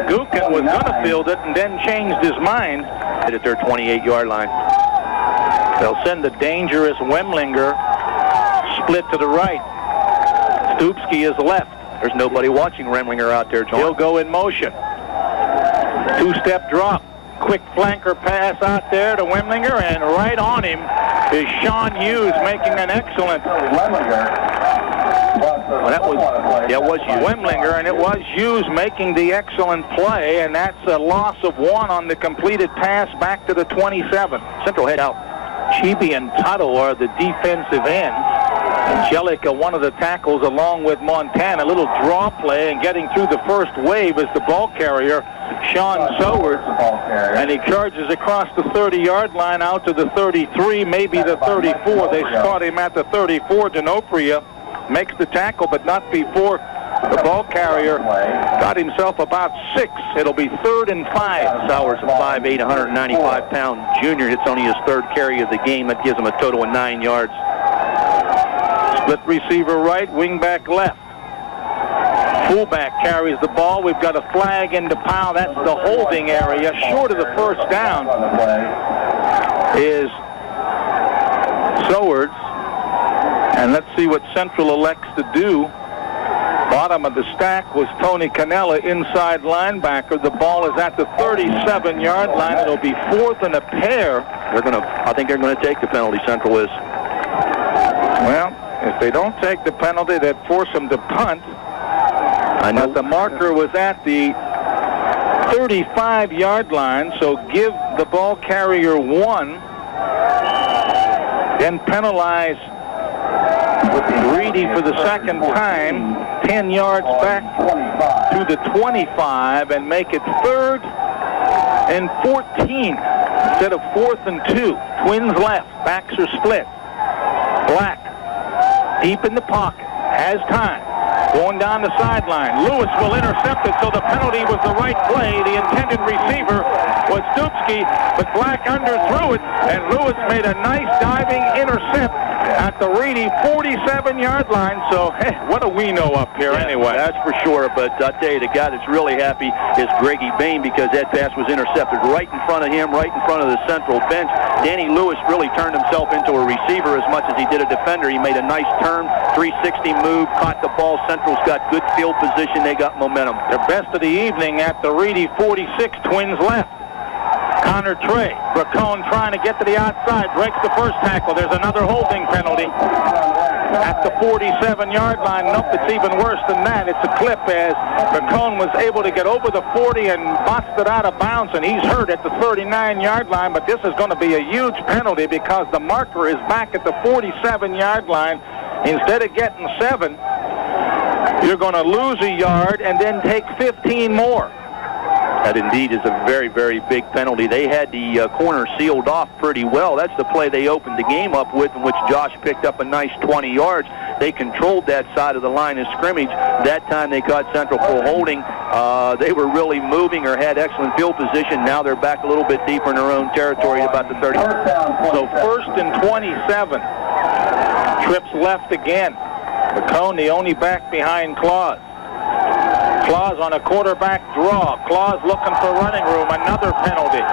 Gukin was going to field it and then changed his mind. At their 28-yard line. They'll send the dangerous Wemlinger split to the right. Stupski is left. There's nobody watching Wemlinger out there, John. He'll go in motion. 2-step drop. Quick flanker pass out there to Wemlinger, and right on him is Sean Hughes making an excellent. Well, that was Hughes. Wemlinger, and it was Hughes making the excellent play, and that's a loss of 1 on the completed pass back to the 27. Central head out. Chibi and Tuttle are the defensive ends. Angelica, one of the tackles, along with Montana. A little draw play, and getting through the first wave is the ball carrier, Sean Sowards. And he charges across the 30-yard line out to the 33, maybe the 34. They spot him at the 34. Denopria makes the tackle, but not before the ball carrier got himself about 6. It'll be 3rd and 5. Sowers, a 5'8", 195-pound junior. It's only his 3rd carry of the game. That gives him a total of 9 yards. Split receiver right, wingback left. Fullback carries the ball. We've got a flag into Powell. That's the holding area. Short of the first down is Sowards. And let's see what Central elects to do. Bottom of the stack was Tony Cannella, inside linebacker. The ball is at the 37-yard line. It'll be 4th and a pair. I think they're going to take the penalty, Central is. Well, if they don't take the penalty, they'd force them to punt. But the marker was at the 35-yard line, so give the ball carrier 1, then penalize Reedy for the second time, 10 yards back to the 25, and make it 3rd and 14 instead of 4th and 2. Twins left, backs are split. Black deep in the pocket, has time, going down the sideline. Lewis will intercept it, so the penalty was the right play. The intended receiver was Stupski, but Black underthrew it, and Lewis made a nice diving intercept at the Reedy 47-yard line. So, hey, what do we know up here anyway? That's for sure, but I'll tell you, the guy that's really happy is Gregg Bahen, because that pass was intercepted right in front of him, right in front of the Central bench. Danny Lewis really turned himself into a receiver as much as he did a defender. He made a nice turn, 360 move, caught the ball. Central's got good field position. They got momentum. The best of the evening at the Reedy 46, Twins left. Connor Trey, Bracone trying to get to the outside, breaks the first tackle. There's another holding penalty at the 47-yard line. Nope, it's even worse than that. It's a clip as Bracone was able to get over the 40 and boxed it out of bounds, and he's hurt at the 39-yard line. But this is going to be a huge penalty because the marker is back at the 47-yard line. Instead of getting 7, you're going to lose a yard and then take 15 more. That indeed is a very, very big penalty. They had the corner sealed off pretty well. That's the play they opened the game up with, in which Josh picked up a nice 20 yards. They controlled that side of the line of scrimmage. That time they caught Central for holding. They were really moving or had excellent field position. Now they're back a little bit deeper in their own territory at about the 30. So 1st and 27. Trips left again. Bracone, the only back behind Clause. Clause on a quarterback draw. Clause looking for running room. Another penalty.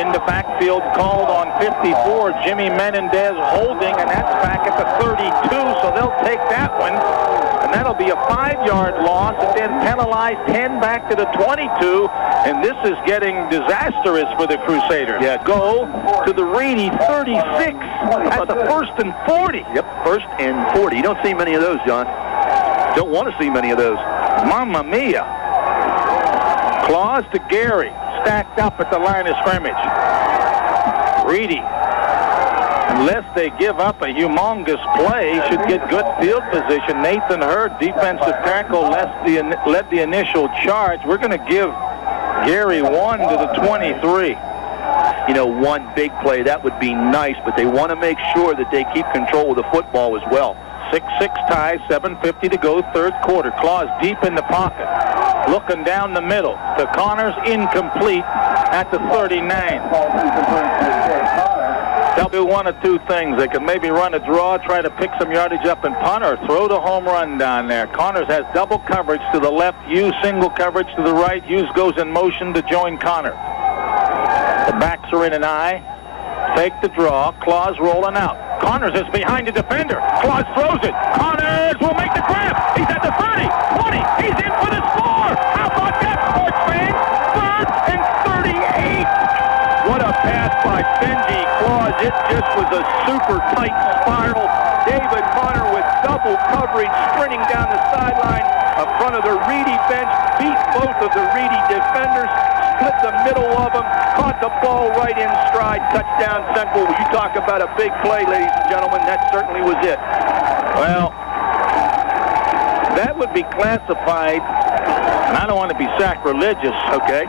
In the backfield called on 54. Jimmy Menendez holding, and that's back at the 32, so they'll take that one. And that'll be a 5-yard loss, and then penalize 10 back to the 22. And this is getting disastrous for the Crusaders. Yeah. Go to the Reedy 36 at the 1st and 40. Yep, 1st and 40. You don't see many of those, John. Don't want to see many of those. Mamma mia. Clause to Gary. Stacked up at the line of scrimmage. Reedy, unless they give up a humongous play, should get good field position. Nathan Hurd, defensive tackle, led the initial charge. We're going to give Gary 1 to the 23. You know, one big play, that would be nice, but they want to make sure that they keep control of the football as well. 6-6 tie, 7:50 to go, third quarter. Clause deep in the pocket, looking down the middle. To Connors, incomplete at the 39. They'll do one of two things. They can maybe run a draw, try to pick some yardage up and punt, or throw the home run down there. Connors has double coverage to the left, Hughes single coverage to the right. Hughes goes in motion to join Connor. The backs are in an eye. Take the draw. Clause rolling out. Connors is behind the defender. Clause throws it. Connors will make the grab. He's at the 30, 20. He's in for the score. How about that, sports fans? 3rd and 38. What a pass by Benji Clause. It just was a super tight spiral. David Connor with double coverage, sprinting down the sideline in front of the Reedy bench, beat both of the Reedy defenders, split the middle of them, caught the ball right in stride, touchdown Central. You talk about a big play, ladies and gentlemen, that certainly was it. Well, that would be classified, and I don't want to be sacrilegious, okay,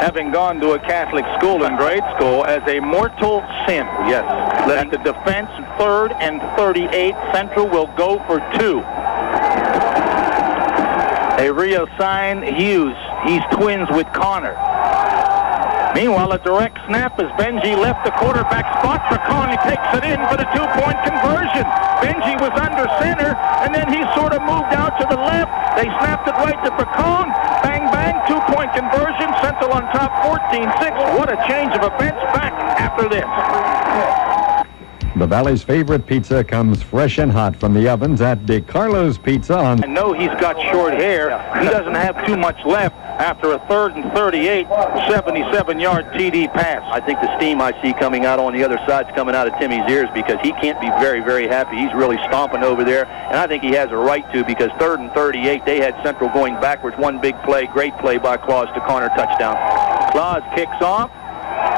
having gone to a Catholic school in grade school, as a mortal sin. Yes. That the defense, 3rd and 38, Central will go for 2. They reassign Hughes. He's twins with Connor. Meanwhile, a direct snap as Benji left the quarterback spot. Bracone takes it in for the 2-point conversion. Benji was under center, and then he sort of moved out to the left. They snapped it right to Bracone. Bang, bang, 2-point conversion. Central on top, 14-6. What a change of events back after this. The Valley's favorite pizza comes fresh and hot from the ovens at DeCarlo's Pizza on... I know he's got short hair. He doesn't have too much left after a 3rd and 38, 77-yard TD pass. I think the steam I see coming out on the other side is coming out of Timmy's ears, because he can't be very, very happy. He's really stomping over there, and I think he has a right to, because 3rd and 38, they had Central going backwards. One big play, great play by Clause to Connor, touchdown. Clause kicks off.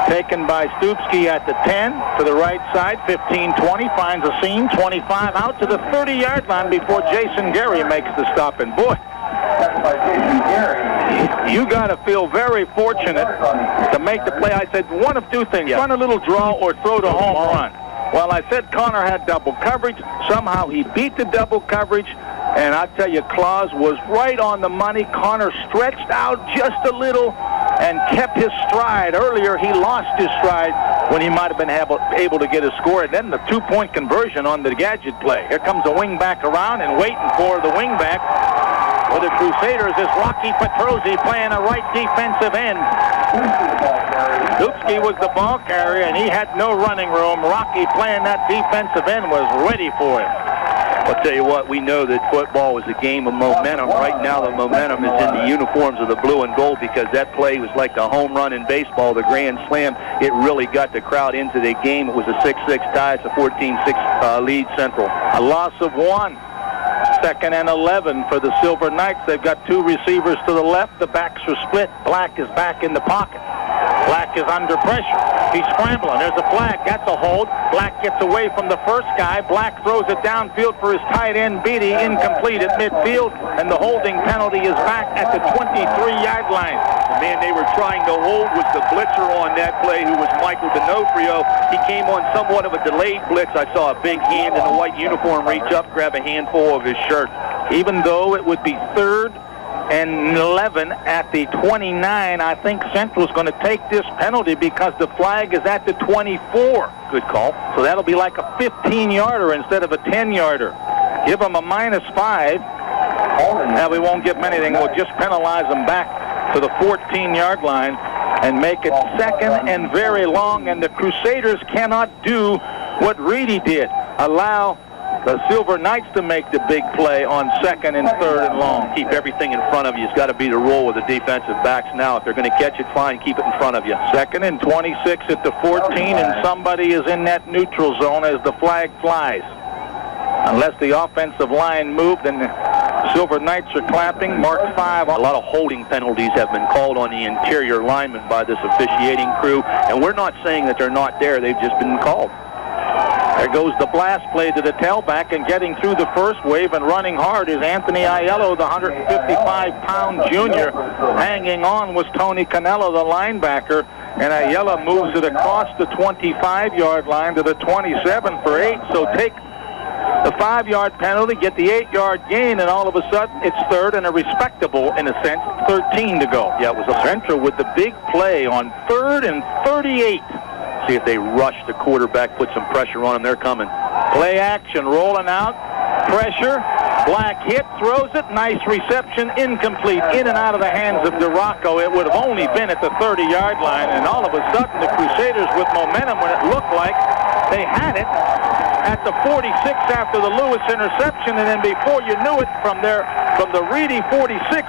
Taken by Stupski at the 10 to the right side, 15-20, finds a seam, 25 out to the 30-yard line before Jason Gary makes the stop. And boy, you got to feel very fortunate to make the play. I said one of two things, run a little draw or throw the home run. Well, I said Connor had double coverage. Somehow he beat the double coverage. And I tell you, Clause was right on the money. Connor stretched out just a little and kept his stride. Earlier, he lost his stride when he might have been able to get a score. And then the 2-point conversion on the gadget play. Here comes the wing back around, and waiting for the wing back for the Crusaders is Rocky Petrozzi playing a right defensive end. Stupski was the ball carrier, and he had no running room. Rocky playing that defensive end was ready for him. I'll tell you what, we know that football is a game of momentum. Right now the momentum is in the uniforms of the blue and gold, because that play was like the home run in baseball, the grand slam. It really got the crowd into the game. It was a 6-6 tie. It's a 14-6 lead Central. A loss of 1. 2nd and 11 for the Silver Knights. They've got 2 receivers to the left. The backs are split. Black is back in the pocket. Black is under pressure. He's scrambling. There's a flag. That's a hold. Black gets away from the first guy. Black throws it downfield for his tight end, Beatty, incomplete at midfield, and the holding penalty is back at the 23-yard line. The man they were trying to hold was the blitzer on that play, who was Michael D'Onofrio. He came on somewhat of a delayed blitz. I saw a big hand in the white uniform reach up, grab a handful of his shirt. Even though it would be 3rd and 11 at the 29, I think Central's going to take this penalty because the flag is at the 24. Good call. So that'll be like a 15-yarder instead of a 10-yarder. give them a -5. Now we won't give them anything. We'll just penalize them back to the 14-yard line and make it 2nd and very long. And the Crusaders cannot do what Reedy did, allow the Silver Knights to make the big play on 2nd and 3rd and long. Keep everything in front of you. It's got to be the rule with the defensive backs now. If they're going to catch it, fine, keep it in front of you. 2nd and 26 at the 14, and somebody is in that neutral zone as the flag flies. Unless the offensive line moved, and the Silver Knights are clapping. Mark 5. A lot of holding penalties have been called on the interior linemen by this officiating crew, and we're not saying that they're not there. They've just been called. There goes the blast play to the tailback, and getting through the first wave and running hard is Anthony Aiello, the 155-pound junior. Hanging on was Tony Canello, the linebacker, and Aiello moves it across the 25-yard line to the 27 for 8. So take the 5-yard penalty, get the 8-yard gain, and all of a sudden it's 3rd and a respectable, in a sense, 13 to go. Yeah, it was a Central with the big play on 3rd and 38. See if they rush the quarterback, put some pressure on him. They're coming. Play action, rolling out, pressure, Black hit, throws it, nice reception, incomplete, in and out of the hands of DeRocco. It would have only been at the 30-yard line, and all of a sudden the Crusaders with momentum when it looked like they had it at the 46 after the Lewis interception, and then before you knew it, from the Reedy 46,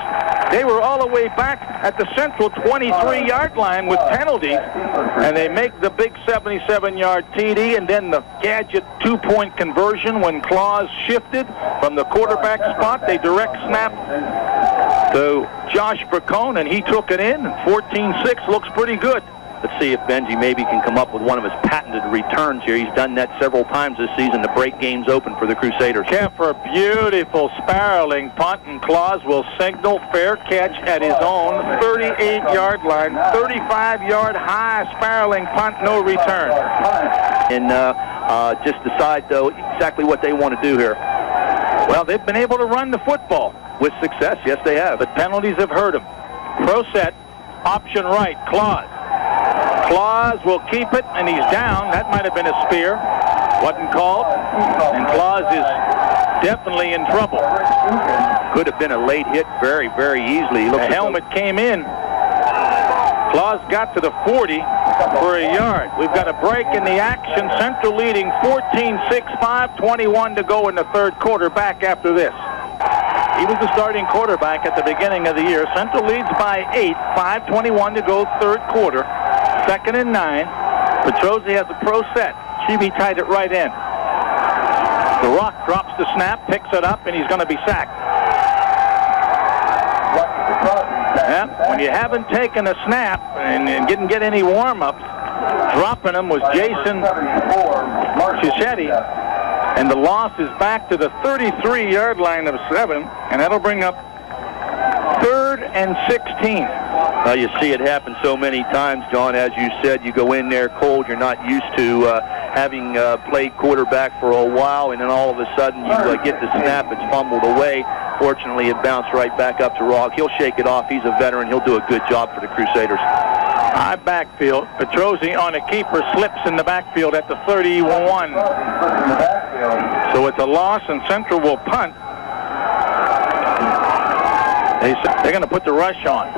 they were all the way back at the Central 23-yard line with penalties, and they make the big 77-yard TD, and then the gadget two-point conversion when Clause shifted from the quarterback spot. They direct snap to Josh Bracone, and he took it in, and 14-6 looks pretty good. Let's see if Benji maybe can come up with one of his patented returns here. He's done that several times this season to break games open for the Crusaders. Keffer, beautiful spiraling punt, and Clause will signal fair catch at his own 38-yard line. 35-yard high spiraling punt, no return. And just decide, though, exactly what they want to do here. Well, they've been able to run the football. With success, yes, they have. But penalties have hurt them. Pro set, option right, Clause. Clause will keep it, and he's down. That might have been a spear. Wasn't called. And Clause is definitely in trouble. Could have been a late hit very, very easily. The helmet came in. Clause got to the 40 for a yard. We've got a break in the action. Central leading 14-6, 5:21 to go in the third quarter. Back after this. He was the starting quarterback at the beginning of the year. Central leads by 8, 5:21 to go third quarter. 2nd and 9. Petrozzi has a pro set. Chibi tied it right in. The Rock drops the snap, picks it up, and he's going to be sacked. Yeah, when you haven't taken a snap and didn't get any warm-ups, dropping them was Jason Cichetti. And the loss is back to the 33-yard line of 7, and that'll bring up 3rd and 16. Well, you see it happen so many times, John. As you said, you go in there cold. You're not used to having played quarterback for a while, and then all of a sudden you get the snap. It's fumbled away. Fortunately, it bounced right back up to Rogg. He'll shake it off. He's a veteran. He'll do a good job for the Crusaders. High backfield. Petrozzi on a keeper slips in the backfield at the 31. So it's a loss, and Central will punt. They're going to put the rush on.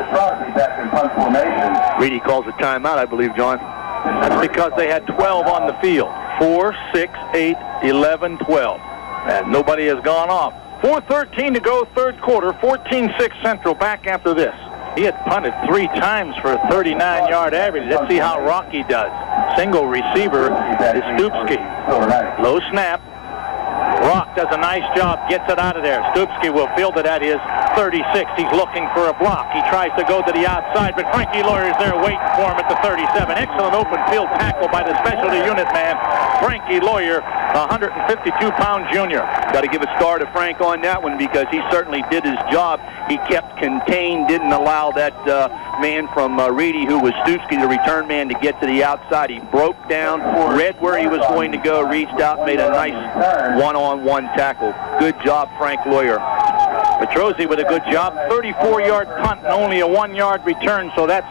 Reedy calls a timeout, I believe, John. That's because they had 12 on the field. 4, 6, 8, 11, 12. And nobody has gone off. 4:13 to go third quarter. 14-6 Central. Back after this. He had punted 3 times for a 39-yard average. Let's see how Rocky does. Single receiver is Stupski. Low snap. Rock does a nice job, gets it out of there. Stupski will field it at his 36. He's looking for a block. He tries to go to the outside, but Frankie Lawyer's there waiting for him at the 37. Excellent open field tackle by the specialty unit man, Frankie Lawyer, the 152-pound junior. Got to give a star to Frank on that one because he certainly did his job. He kept contained, didn't allow that man from Reedy, who was Stupski, the return man, to get to the outside. He broke down, read where he was going to go, reached out, made a nice one-on-one tackle. Good job, Frank Lawyer. Petrozzi with a good job. 34-yard punt and only a 1-yard return, so that's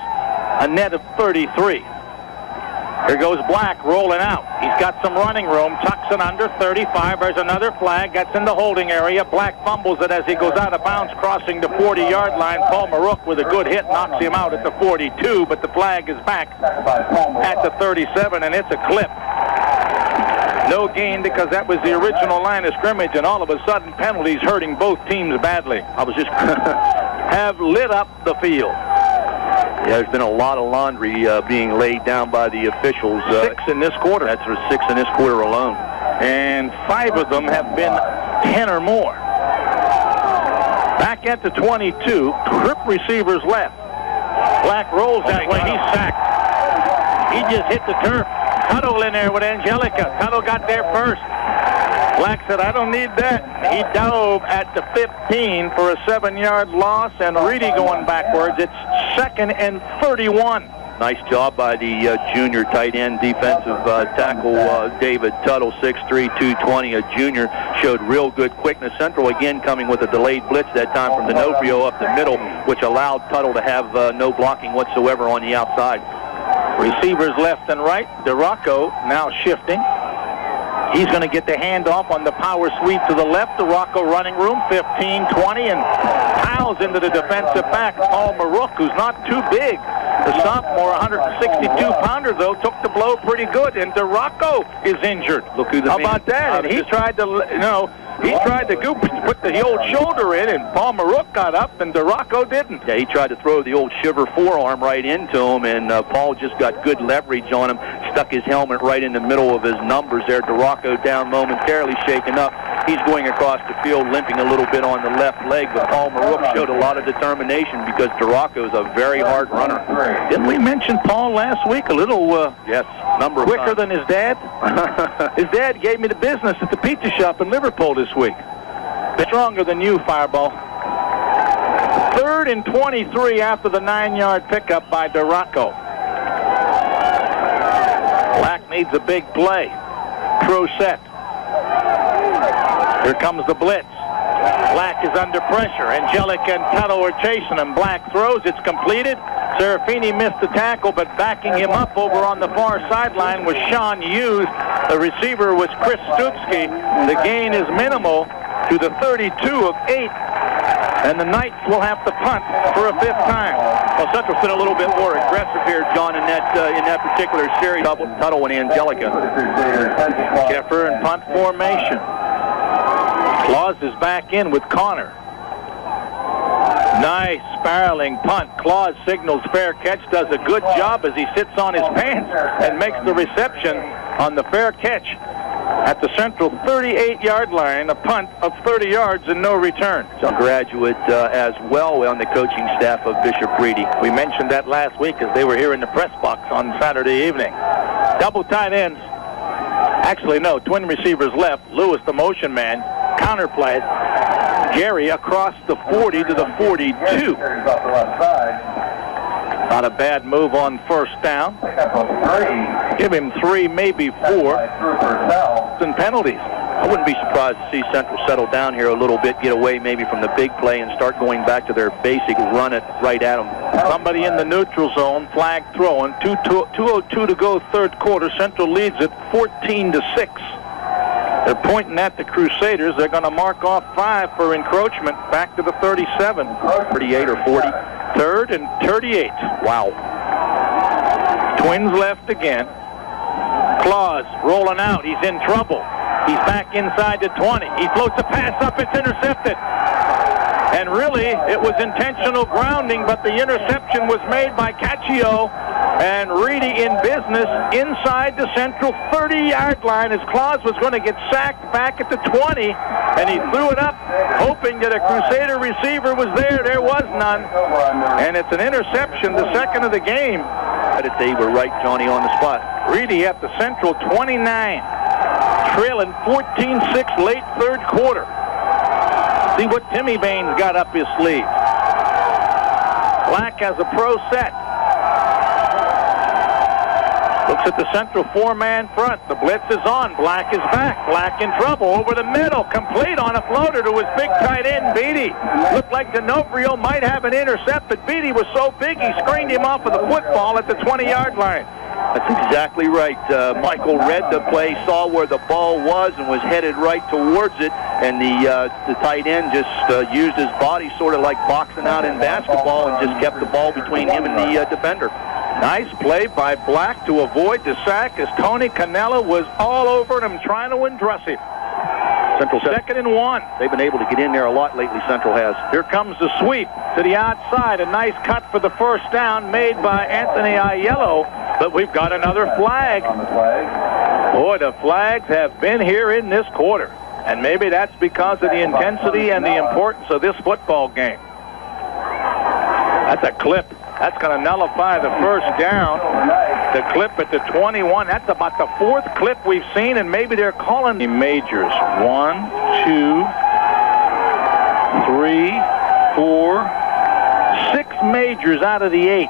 a net of 33. Here goes Black rolling out. He's got some running room, tucks it under 35. There's another flag. Gets in the holding area. Black fumbles it as he goes out of bounds, crossing the 40-yard line. Paul Marook with a good hit knocks him out at the 42, but the flag is back at the 37, and it's a clip. No gain because that was the original line of scrimmage, and all of a sudden penalties hurting both teams badly. I was just have lit up the field. Yeah, there's been a lot of laundry being laid down by the officials. 6 in this quarter. That's for 6 in this quarter alone. And 5 of them have been 10 or more. Back at the 22, trip receivers left. Black rolls that way. He's sacked. He just hit the turf. Tuttle in there with Angelica. Tuttle got there first. Black said, I don't need that. He dove at the 15 for a 7-yard loss, and Reedy going backwards. It's 2nd and 31. Nice job by the junior tight end defensive tackle, David Tuttle, 6'3", 220, a junior. Showed real good quickness. Central again coming with a delayed blitz that time from D'Onofrio up the middle, which allowed Tuttle to have no blocking whatsoever on the outside. Receivers left and right. DeRocco now shifting. He's going to get the handoff on the power sweep to the left. DeRocco running room, 15, 20, and piles into the defensive back. Paul Marook, who's not too big. The sophomore, 162-pounder, though, took the blow pretty good, and DeRocco is injured. Look who the How about that? And he tried to, put the old shoulder in, and Paul Marook got up, and DeRocco didn't. Yeah, he tried to throw the old shiver forearm right into him, and Paul just got good leverage on him, stuck his helmet right in the middle of his numbers there. DeRocco down momentarily, shaken up. He's going across the field, limping a little bit on the left leg, but Paul Marook showed a lot of determination because DeRocco is a very hard runner. Didn't we mention Paul last week? A little yes, number of quicker times. than his dad? His dad gave me the business at the pizza shop in Liverpool this week. Stronger than you, Fireball. 3rd and 23 after the 9-yard pickup by DeRocco. Black needs a big play. True set. Here comes the blitz. Black is under pressure. Angelica and Tuttle are chasing him. Black throws. It's completed. Serafini missed the tackle, but backing him up over on the far sideline was Sean Hughes. The receiver was Chris Stupski. The gain is minimal to the 32 of 8. And the Knights will have to punt for a 5th time. Well, Central's been a little bit more aggressive here, John, in that particular series. Tuttle and Angelica. Keffer in punt formation. Clause is back in with Connor. Nice spiraling punt. Clause signals fair catch, does a good job as he sits on his pants and makes the reception on the fair catch at the Central 38-yard line, a punt of 30 yards and no return. A graduate as well on the coaching staff of Bishop Reedy. We mentioned that last week as they were here in the press box on Saturday evening. Double tight ends. Actually, no, twin receivers left. Lewis, the motion man, counterplays. Gary across the 40 to the 42. Not a bad move on 1st down. Give him 3, maybe 4. And penalties. I wouldn't be surprised to see Central settle down here a little bit, get away maybe from the big play and start going back to their basic run it right at them. Somebody in the neutral zone, flag throwing. 2:02 to go, 3rd quarter. Central leads it 14-6. They're pointing at the Crusaders. They're going to mark off 5 for encroachment back to the 37. 38 or 40. 3rd and 38. Wow. Twins left again. Clause rolling out. He's in trouble. He's back inside the 20. He floats a pass up. It's intercepted. And really, it was intentional grounding, but the interception was made by Caccio. And Reedy in business inside the Central 30-yard line as Clause was going to get sacked back at the 20. And he threw it up, hoping that a Crusader receiver was there. There was none. And it's an interception, the 2nd of the game. They were right, Johnny, on the spot. Reedy at the Central 29. Trailing 14-6 late 3rd quarter. See what Timmy Bahen's got up his sleeve. Black has a pro set. Looks at the Central 4-man front. The blitz is on. Black is back. Black in trouble. Over the middle. Complete on a floater to his big tight end, Beatty. Looked like D'Onofrio might have an intercept, but Beatty was so big he screened him off of the football at the 20-yard line. That's exactly right. Michael read the play, saw where the ball was, and was headed right towards it. And the tight end just used his body sort of like boxing out in basketball and just kept the ball between him and the defender. Nice play by Black to avoid the sack as Tony Cannella was all over him trying to undress him. Central 2nd and 1. They've been able to get in there a lot lately, Central has. Here comes the sweep to the outside. A nice cut for the first down made by Anthony Aiello, but we've got another flag. Boy, the flags have been here in this quarter, and maybe that's because of the intensity and the importance of this football game. That's a clip. That's going to nullify the first down. The clip at the 21. That's about the 4th clip we've seen, and maybe they're calling the majors. 1, 2, 3, 4, 6 majors out of the 8.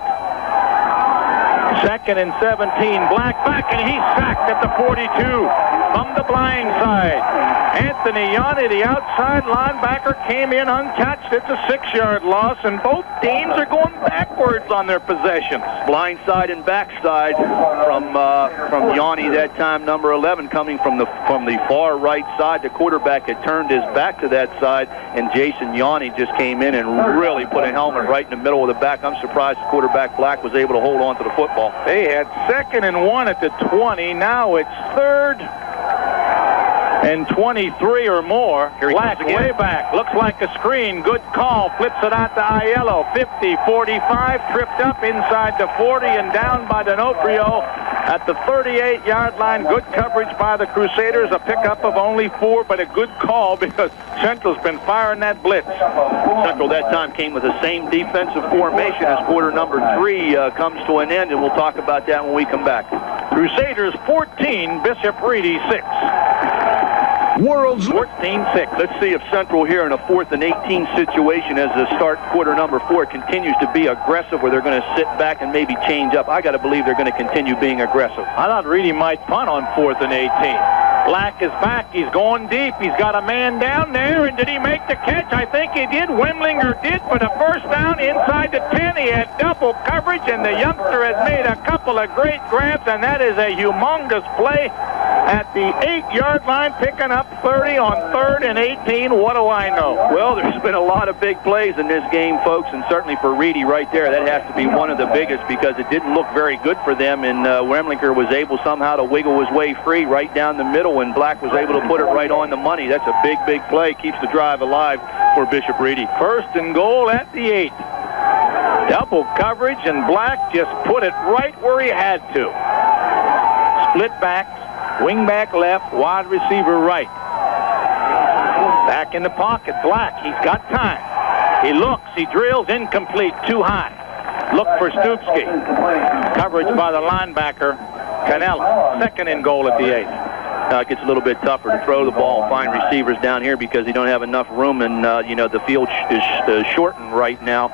2nd and 17. Black back, and he's sacked at the 42 from the blind side. Anthony Yanni, the outside linebacker, came in untouched. It's a 6-yard loss, and both teams are going backwards on their possessions. Blind side and backside from Yanni that time, number 11, coming from the far right side. The quarterback had turned his back to that side, and Jason Yanni just came in and really put a helmet right in the middle of the back. I'm surprised the quarterback Black was able to hold on to the football. They had 2nd and 1 at the 20. Now it's 3rd and 23 or more. Black way back. Looks like a screen. Good call. Flips it out to Aiello. 50, 45. Tripped up inside the 40 and down by D'Onofrio at the 38-yard line. Good coverage by the Crusaders. A pickup of only 4, but a good call because Central's been firing that blitz. Central that time came with the same defensive formation as quarter number 3 comes to an end, and we'll talk about that when we come back. Crusaders 14, Bishop Reedy 6. World's 14-6. Let's see if Central here in a 4th and 18 situation as the start quarter number 4 continues to be aggressive, where they're going to sit back and maybe change up. I got to believe they're going to continue being aggressive. I thought Reedy might punt on 4th and 18. Black is back. He's going deep. He's got a man down there, and did he make the catch? I think he did. Wemlinger did for the first down inside the 10. He had double coverage, and the youngster has made a couple of great grabs, and that is a humongous play at the 8-yard line, picking up 30 on 3rd and 18. What do I know? Well, there's been a lot of big plays in this game, folks, and certainly for Reedy right there, that has to be one of the biggest because it didn't look very good for them, and Wemlinger was able somehow to wiggle his way free right down the middle, and Black was able to put it right on the money. That's a big, big play. Keeps the drive alive for Bishop Reedy. 1st and goal at the 8. Double coverage, and Black just put it right where he had to. Split backs. Wing back left, wide receiver right. Back in the pocket, Black. He's got time. He looks, he drills, incomplete, too high. Look for Stupski. Coverage by the linebacker, Cannella. 2nd and goal at the 8. It gets a little bit tougher to throw the ball and find receivers down here because you don't have enough room, and the field is shortened right now.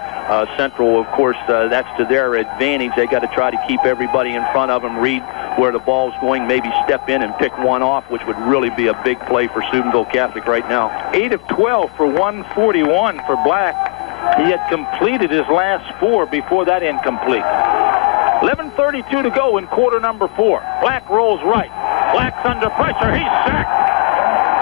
Central, of course, that's to their advantage. They got to try to keep everybody in front of them, read where the ball's going, maybe step in and pick one off, which would really be a big play for Steubenville Catholic right now. 8 of 12 for 141 for Black. He had completed his last 4 before that incomplete. 11:32 to go in quarter number 4. Black rolls right. Black's under pressure. He's sacked.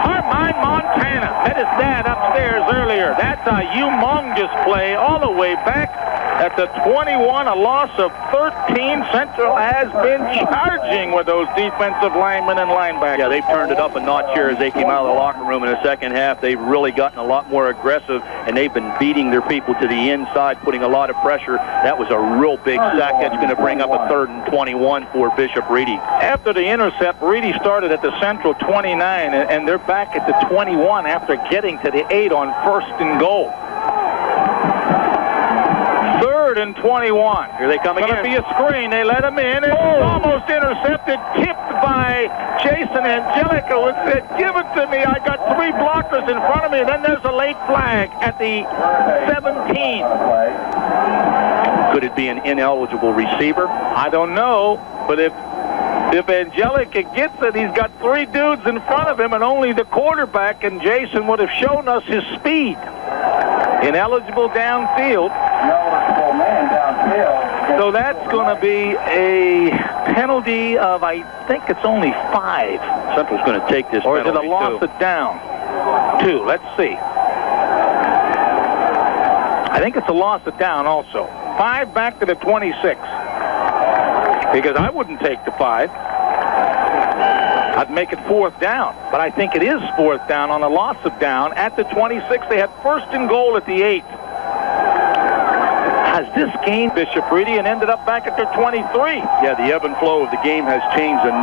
Carmine Montana met his dad upstairs earlier. That's a humongous play all the way back at the 21, a loss of 13. Central has been charging with those defensive linemen and linebackers. Yeah, they've turned it up a notch here as they came out of the locker room in the second half. They've really gotten a lot more aggressive, and they've been beating their people to the inside, putting a lot of pressure. That was a real big sack. That's going to bring up a 3rd and 21 for Bishop Reedy. After the intercept, Reedy started at the Central 29, and they're back at the 21 after getting to the 8 on 1st and goal. 3rd and 21. Here they come again. It's going to be a screen. They let him in. It's almost intercepted, tipped by Jason Angelico. It said, give it to me. I got 3 blockers in front of me. And then there's a late flag at the 17. Could it be an ineligible receiver? I don't know, but if Angelica gets it, he's got 3 dudes in front of him and only the quarterback, and Jason would have shown us his speed. Ineligible downfield. So that's going to be a penalty of, I think it's only 5. Central's going to take this or is it a penalty, loss too. of down? 2. Let's see. I think it's a loss of down also. 5 back to the 26. Because I wouldn't take the 5. I'd make it 4th down. But I think it is 4th down on a loss of down at the 26. They had 1st and goal at the 8. Has this game Bishop Reedy and ended up back at their 23. Yeah, the ebb and flow of the game has changed on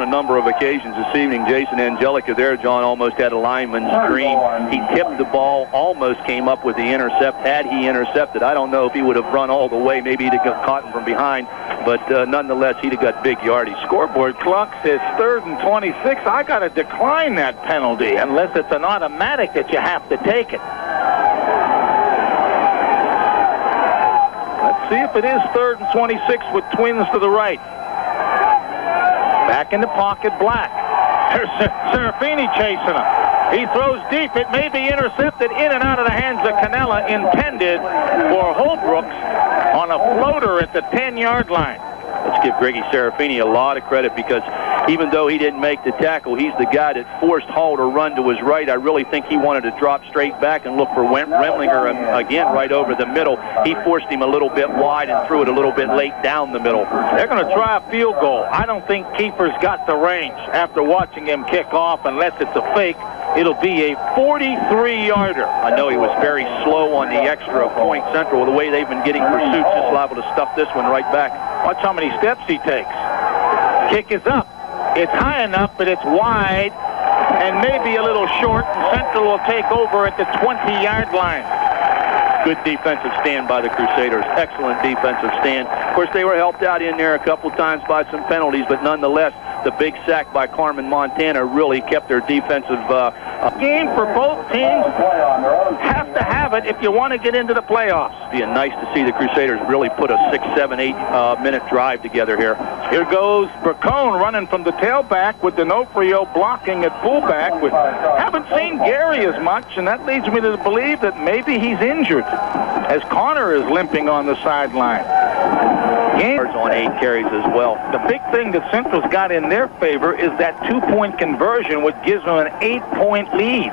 a number of occasions this evening. Jason Angelica there, John, almost had a lineman's dream. He tipped the ball, almost came up with the intercept. Had he intercepted, I don't know if he would have run all the way. Maybe he'd have got caught him from behind. But nonetheless, he'd have got big yardage. Scoreboard clock says 3rd and 26. I got to decline that penalty unless it's an automatic that you have to take it. Let's see if it is 3rd and 26 with Twins to the right. Back in the pocket, Black. There's Serafini chasing him. He throws deep. It may be intercepted in and out of the hands of Canella, intended for Holbrooks on a floater at the 10-yard line. Let's give Greggy Serafini a lot of credit, because even though he didn't make the tackle, he's the guy that forced Hall to run to his right. I really think he wanted to drop straight back and look for Wemlinger again right over the middle. He forced him a little bit wide and threw it a little bit late down the middle. They're going to try a field goal. I don't think Keeper's got the range after watching him kick off, unless it's a fake. It'll be a 43-yarder. I know he was very slow on the extra point. Central, the way they've been getting pursuits, just liable to stuff this one right back. Watch how many steps he takes. Kick is up. It's high enough, but it's wide and maybe a little short. And Central will take over at the 20-yard line. Good defensive stand by the Crusaders. Excellent defensive stand. Of course, they were helped out in there a couple times by some penalties, but nonetheless, the big sack by Carmen Montana really kept their defensive game for both teams. Have to have it if you want to get into the playoffs. Being nice to see the Crusaders really put a 6, 7, 8 minute drive together here. Here goes Bracone running from the tailback with D'Onofrio blocking at fullback. We haven't seen Gary as much, and that leads me to believe that maybe he's injured, as Connor is limping on the sideline. On 8 carries as well. The big thing that Central's got in their favor is that 2-point conversion, which gives them an 8-point lead.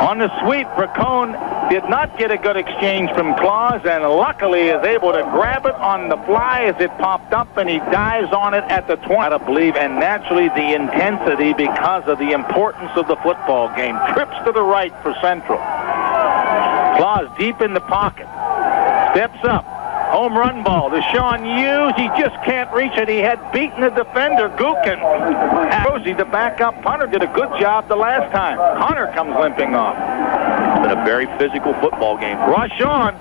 On the sweep, Bracone did not get a good exchange from Clause, and luckily is able to grab it on the fly as it popped up, and he dives on it at the 20. I believe, and naturally the intensity because of the importance of the football game. Trips to the right for Central. Clause deep in the pocket. Steps up. Home run ball to Sean Hughes. He just can't reach it. He had beaten the defender, Gookin. Rosie, the backup punter, did a good job the last time. Hunter comes limping off. It's been a very physical football game. Rush on.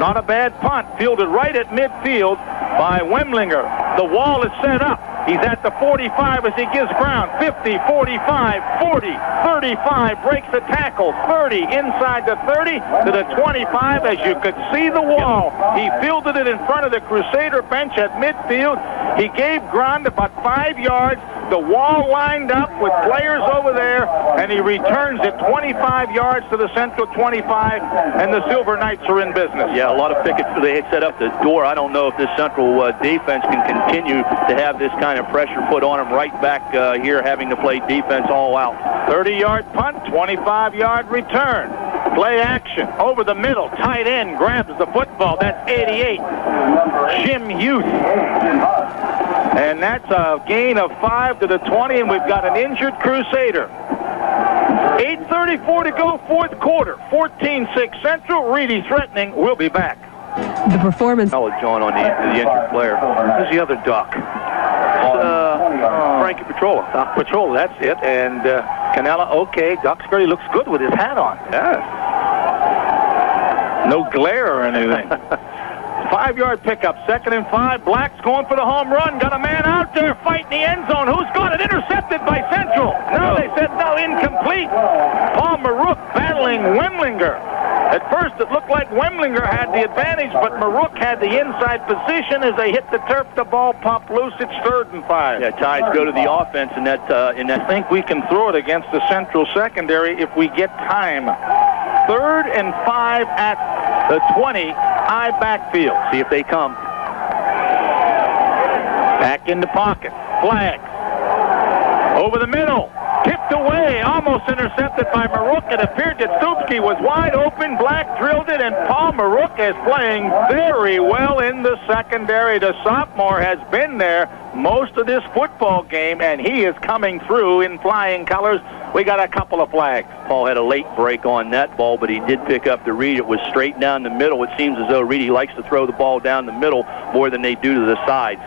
Not a bad punt. Fielded right at midfield by Wemlinger. The wall is set up. He's at the 45 as he gives ground. 50, 45, 40, 35, breaks the tackle. 30, inside the 30 to the 25 as you could see the wall. He fielded it in front of the Crusader bench at midfield. He gave ground about 5 yards. The wall lined up with players over there, and he returns it 25 yards to the Central 25, and the Silver Knights are in business. Yeah, a lot of pickets. They set up the door. I don't know if this Central defense can continue to have this kind of pressure put on them right back here, having to play defense all out. 30-yard punt, 25-yard return. Play action over the middle. Tight end grabs the football. That's 88. Jim Youth. And that's a gain of 5 to the 20, and we've got an injured Crusader. 8:34 to go, fourth quarter. 14-6 Central. Reedy threatening. We'll be back. The performance. Oh, John on the injured player. Who's the other Doc? Frankie Petrola. Doc Petrola, that's it. And Canella, okay. Doc Scurry looks good with his hat on. Yeah. No glare or anything. 5-yard pickup, 2nd and 5. Black's going for the home run. Got a man out there fighting the end zone. Who's got it? Intercepted by Central. No, they said no, incomplete. Paul Marook battling Wemlinger. At first, it looked like Wemlinger had the advantage, but Marook had the inside position. As they hit the turf, the ball popped loose. It's 3rd and 5. Yeah, ties go to the offense, and that. I think we can throw it against the Central secondary if we get time. 3rd and 5 at the 20, high backfield. See if they come. Back in the pocket. Flags. Over the middle. Tipped away. Almost intercepted by Marook. It appeared that Stupski was wide open. Black drilled it, and Paul Marook is playing very well in the secondary. The sophomore has been there most of this football game, and he is coming through in flying colors. We got a couple of flags. Paul had a late break on that ball, but he did pick up the read. It was straight down the middle. It seems as though Reedy likes to throw the ball down the middle more than they do to the sides.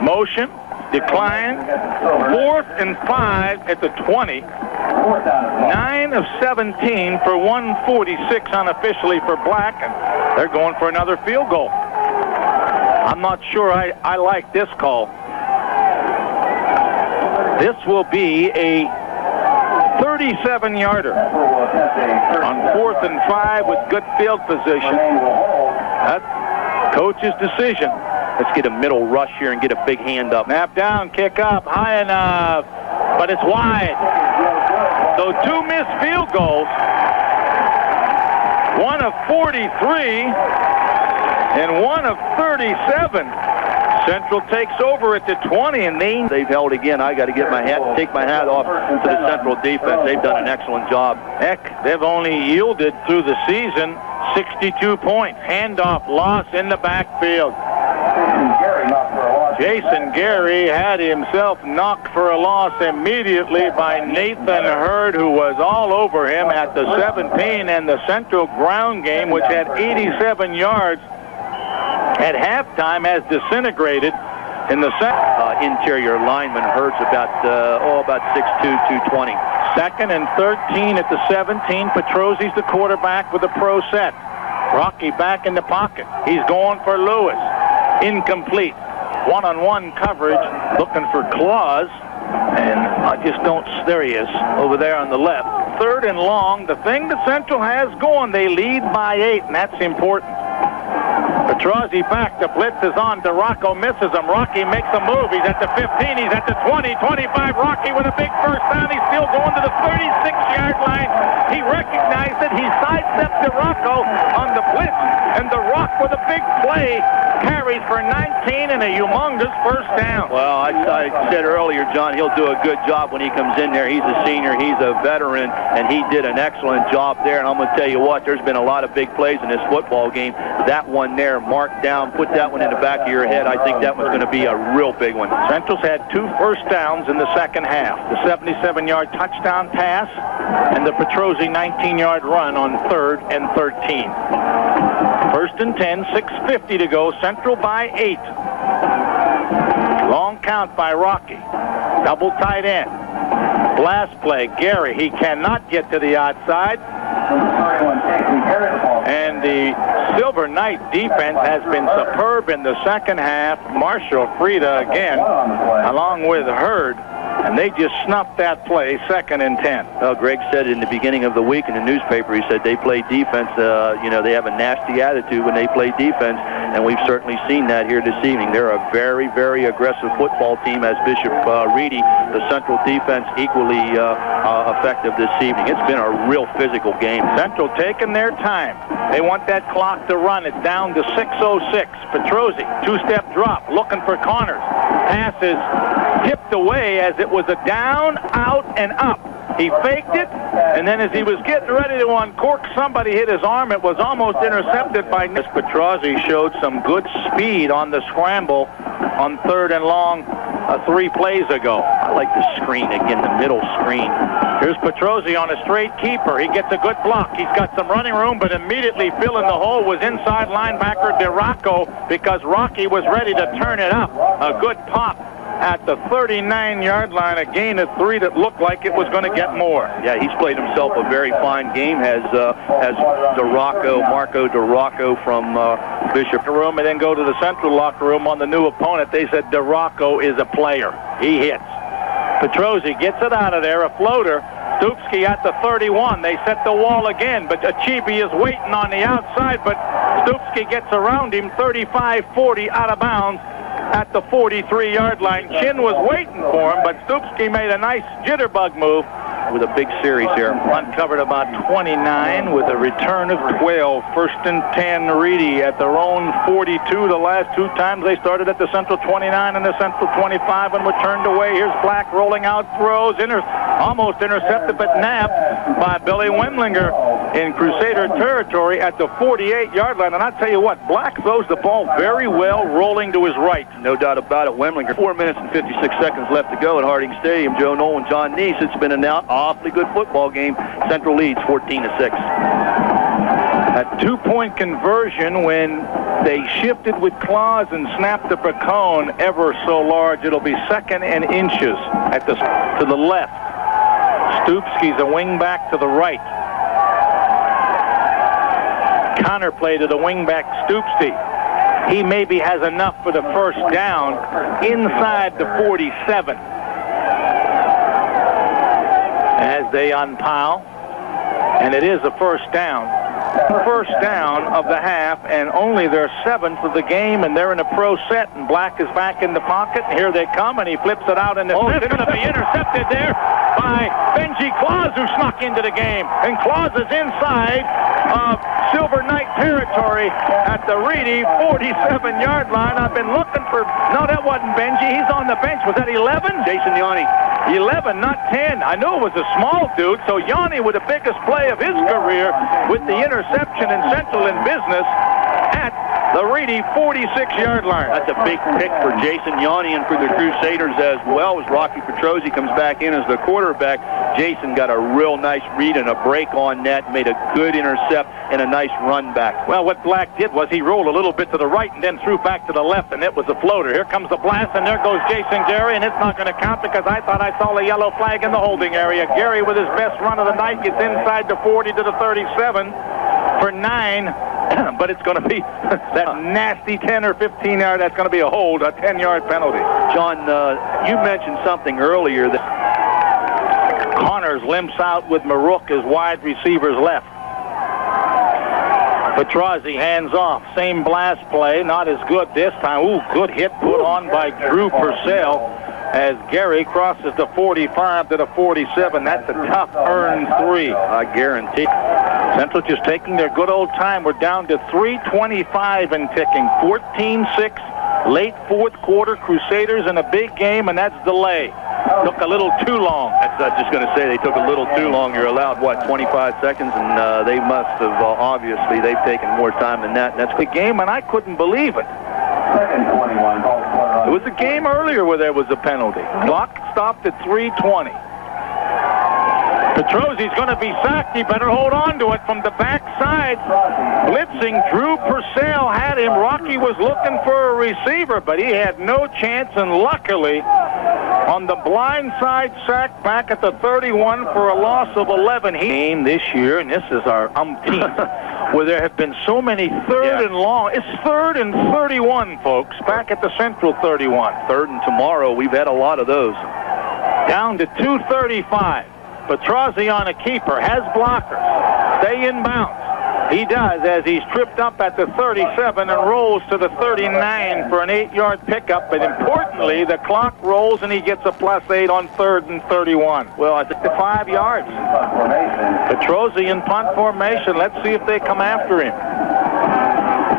Motion, decline, 4th and 5 at the 20. 9 of 17 for 146 unofficially for Black, and they're going for another field goal. I'm not sure I like this call. This will be a 37-yarder on 4th and 5 with good field position. That's coach's decision. Let's get a middle rush here and get a big hand up. Snap down, kick up, high enough, but it's wide. So 2 missed field goals. 1 of 43 and 1 of 37. Central takes over at the 20, and they've held again. I got to take my hat off to the Central defense. They've done an excellent job. Heck, they've only yielded through the season 62 points. Handoff loss in the backfield. Jason Gary had himself knocked for a loss immediately by Nathan Hurd, who was all over him at the 17, and the Central ground game, which had 87 yards at halftime, has disintegrated in the interior lineman. Hurd's about 6'2", 220. 2nd and 13 at the 17. Petrosi's the quarterback with a pro set. Rocky back in the pocket. He's going for Lewis. Incomplete. One-on-one coverage, looking for Clause, and I just don't. There he is, over there on the left. 3rd and long. The thing that Central has going, they lead by 8, and that's important. Petrozzi back. The blitz is on. DeRocco misses him. Rocky makes a move. He's at the 15. He's at the 20, 25. Rocky with a big first down. He's still going to the 36-yard line. He recognized it. He sidestepped DeRocco on the blitz, and DeRocco with a big play carries for 19 and a humongous first down. Well, I said earlier, John, he'll do a good job when he comes in there. He's a senior. He's a veteran, and he did an excellent job there. And I'm going to tell you what, there's been a lot of big plays in this football game. That one there, marked down, put that one in the back of your head. I think that one's going to be a real big one. Central's had 2 first downs in the second half. The 77-yard touchdown pass and the Petrozzi 19-yard run on 3rd and 13. 1st and 10, 6:50 to go. Central by 8. Long count by Rocky. Double tight end. Blast play. Gary, he cannot get to the outside. And the Silver Knight defense has been superb in the second half. Marshall Frieda again, along with Hurd. And they just snuffed that play, 2nd and 10. Well, Greg said in the beginning of the week in the newspaper, he said they play defense. They have a nasty attitude when they play defense, and we've certainly seen that here this evening. They're a very, very aggressive football team, as Bishop Reedy, the Central defense, equally effective this evening. It's been a real physical game. Central taking their time. They want that clock to run. It's down to 6:06. Petrozzi, 2-step drop, looking for Connors. Pass is tipped away as it was a down, out, and up. He faked it, and then as he was getting ready to uncork, somebody hit his arm. It was almost intercepted by Petrozzi. Showed some good speed on the scramble on 3rd and long 3 plays ago. I like the screen again, the middle screen. Here's Petrozzi on a straight keeper. He gets a good block. He's got some running room, but immediately filling the hole was inside linebacker DeRocco because Rocky was ready to turn it up. A good pop at the 39-yard line, a gain of 3 that looked like it was going to get more. Yeah, he's played himself a very fine game, has Marco DeRocco from Bishop. Room, and then go to the Central locker room on the new opponent. They said DeRocco is a player. He hits. Petrozzi gets it out of there, a floater. Stupski at the 31. They set the wall again, but Achibi is waiting on the outside, but Stupski gets around him, 35-40 out of bounds at the 43-yard line. Chin was waiting for him, but Stupski made a nice jitterbug move with a big series here. Hunt covered about 29 with a return of 12. First and 10, Reedy at their own 42. The last two times they started at the Central 29 and the Central 25 and were turned away. Here's Black rolling out, throws, almost intercepted, but nabbed by Billy Wemlinger in Crusader territory at the 48-yard line. And I'll tell you what, Black throws the ball very well, rolling to his right. No doubt about it. Wemlinger, 4 minutes and 56 seconds left to go at Harding Stadium. Joe Nolan, John Neese. It's been an awfully good football game. Central leads 14-6. A two-point conversion when they shifted with Clause and snapped the Bracone ever so large. It'll be second and inches to the left. Stupski's a wing back to the right. Counter play to the wing back Stupski. He maybe has enough for the first down inside the 47. As they unpile, and it is a first down. First down of the half, and only their 7th of the game, and they're in a pro set, and Black is back in the pocket. Here they come, and he flips it out, and it's going to be intercepted there by Benji Clause, who snuck into the game. And Clause is inside of Silver Knight territory at the Reedy 47-yard line. I've been looking for... No, that wasn't Benji. He's on the bench. Was that 11? Jason Yanni. 11, not 10. I knew it was a small dude, so Yanni with the biggest play of his career with the interception in Central in business at the Reedy 46-yard line. That's a big pick for Jason Yanni and for the Crusaders as well, as Rocky Petrozzi comes back in as the quarterback. Jason got a real nice read and a break on net, made a good intercept and a nice run back. Well, what Black did was he rolled a little bit to the right and then threw back to the left, and it was a floater. Here comes the blast, and there goes Jason Gary, and it's not going to count because I thought I saw the yellow flag in the holding area. Gary with his best run of the night gets inside the 40 to the 37 for 9. But it's going to be that nasty 10 or 15 yard. That's going to be a hold, a 10-yard penalty. John, you mentioned something earlier that Connors limps out with Marook as wide receivers left. Petrozzi hands off. Same blast play, not as good this time. Ooh, good hit put on by Drew Purcell as Gary crosses the 45 to the 47. That's a tough earned 3. I guarantee. Central just taking their good old time. We're down to 3:25 and ticking. 14-6, late fourth quarter. Crusaders in a big game, and that's delay. Took a little too long. That's not just going to say they took a little too long. You're allowed, what, 25 seconds? And they must have, obviously, they've taken more time than that. And that's the game, and I couldn't believe it. It was a game earlier where there was a penalty. Clock stopped at 3:20. Petrozzi's going to be sacked. He better hold on to it from the backside. Blitzing, Drew Purcell had him. Rocky was looking for a receiver, but he had no chance, and luckily, on the blind side sack back at the 31 for a loss of 11. Game this year, and this is our umpteenth, where there have been so many third and long. It's 3rd and 31, folks, back at the Central 31. 3rd and tomorrow. We've had a lot of those. Down to 2:35. Petrozzi on a keeper, has blockers. Stay in bounds. He does, as he's tripped up at the 37 and rolls to the 39 for an 8-yard pickup. But importantly, the clock rolls and he gets a +8 on 3rd and 31. Well, I think the 5 yards. Petrozzi in punt formation. Let's see if they come after him.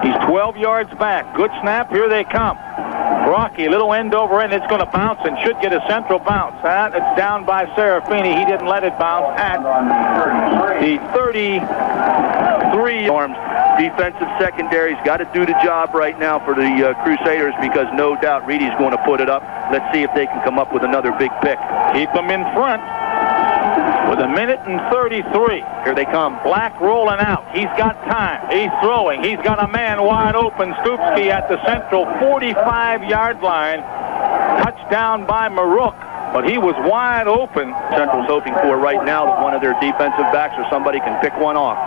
He's 12 yards back. Good snap. Here they come. Rocky, little end over end. It's going to bounce and should get a Central bounce. It's down by Serafini. He didn't let it bounce at the 33. Defensive secondary's got to do the job right now for the Crusaders, because no doubt Reedy's going to put it up. Let's see if they can come up with another big pick. Keep them in front with 1:33. Here they come. Black rolling out. He's got time. He's throwing. He's got a man wide open. Stupski at the Central 45-yard line. Touchdown by Marook, but he was wide open. Central's hoping for right now that one of their defensive backs or somebody can pick one off.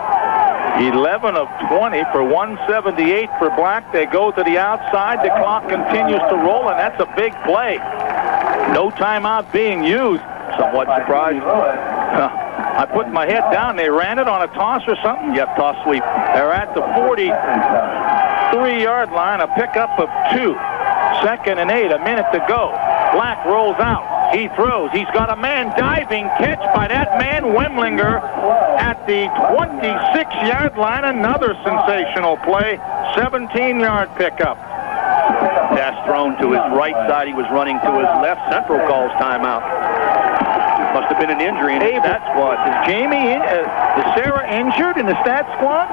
11 of 20 for 178 for Black. They go to the outside. The clock continues to roll, and that's a big play. No timeout being used. Somewhat surprised. I put my head down. They ran it on a toss or something? Yep, toss sweep. They're at the 43-yard line, a pickup of 2. 2nd and 8, a minute to go. Black rolls out. He throws. He's got a man diving. Catch by that man, Wemlinger, at the 26-yard line. Another sensational play. 17-yard pickup. Pass thrown to his right side. He was running to his left. Central calls timeout. Must have been an injury in the stat squad. Is Sarah injured in the stat squad?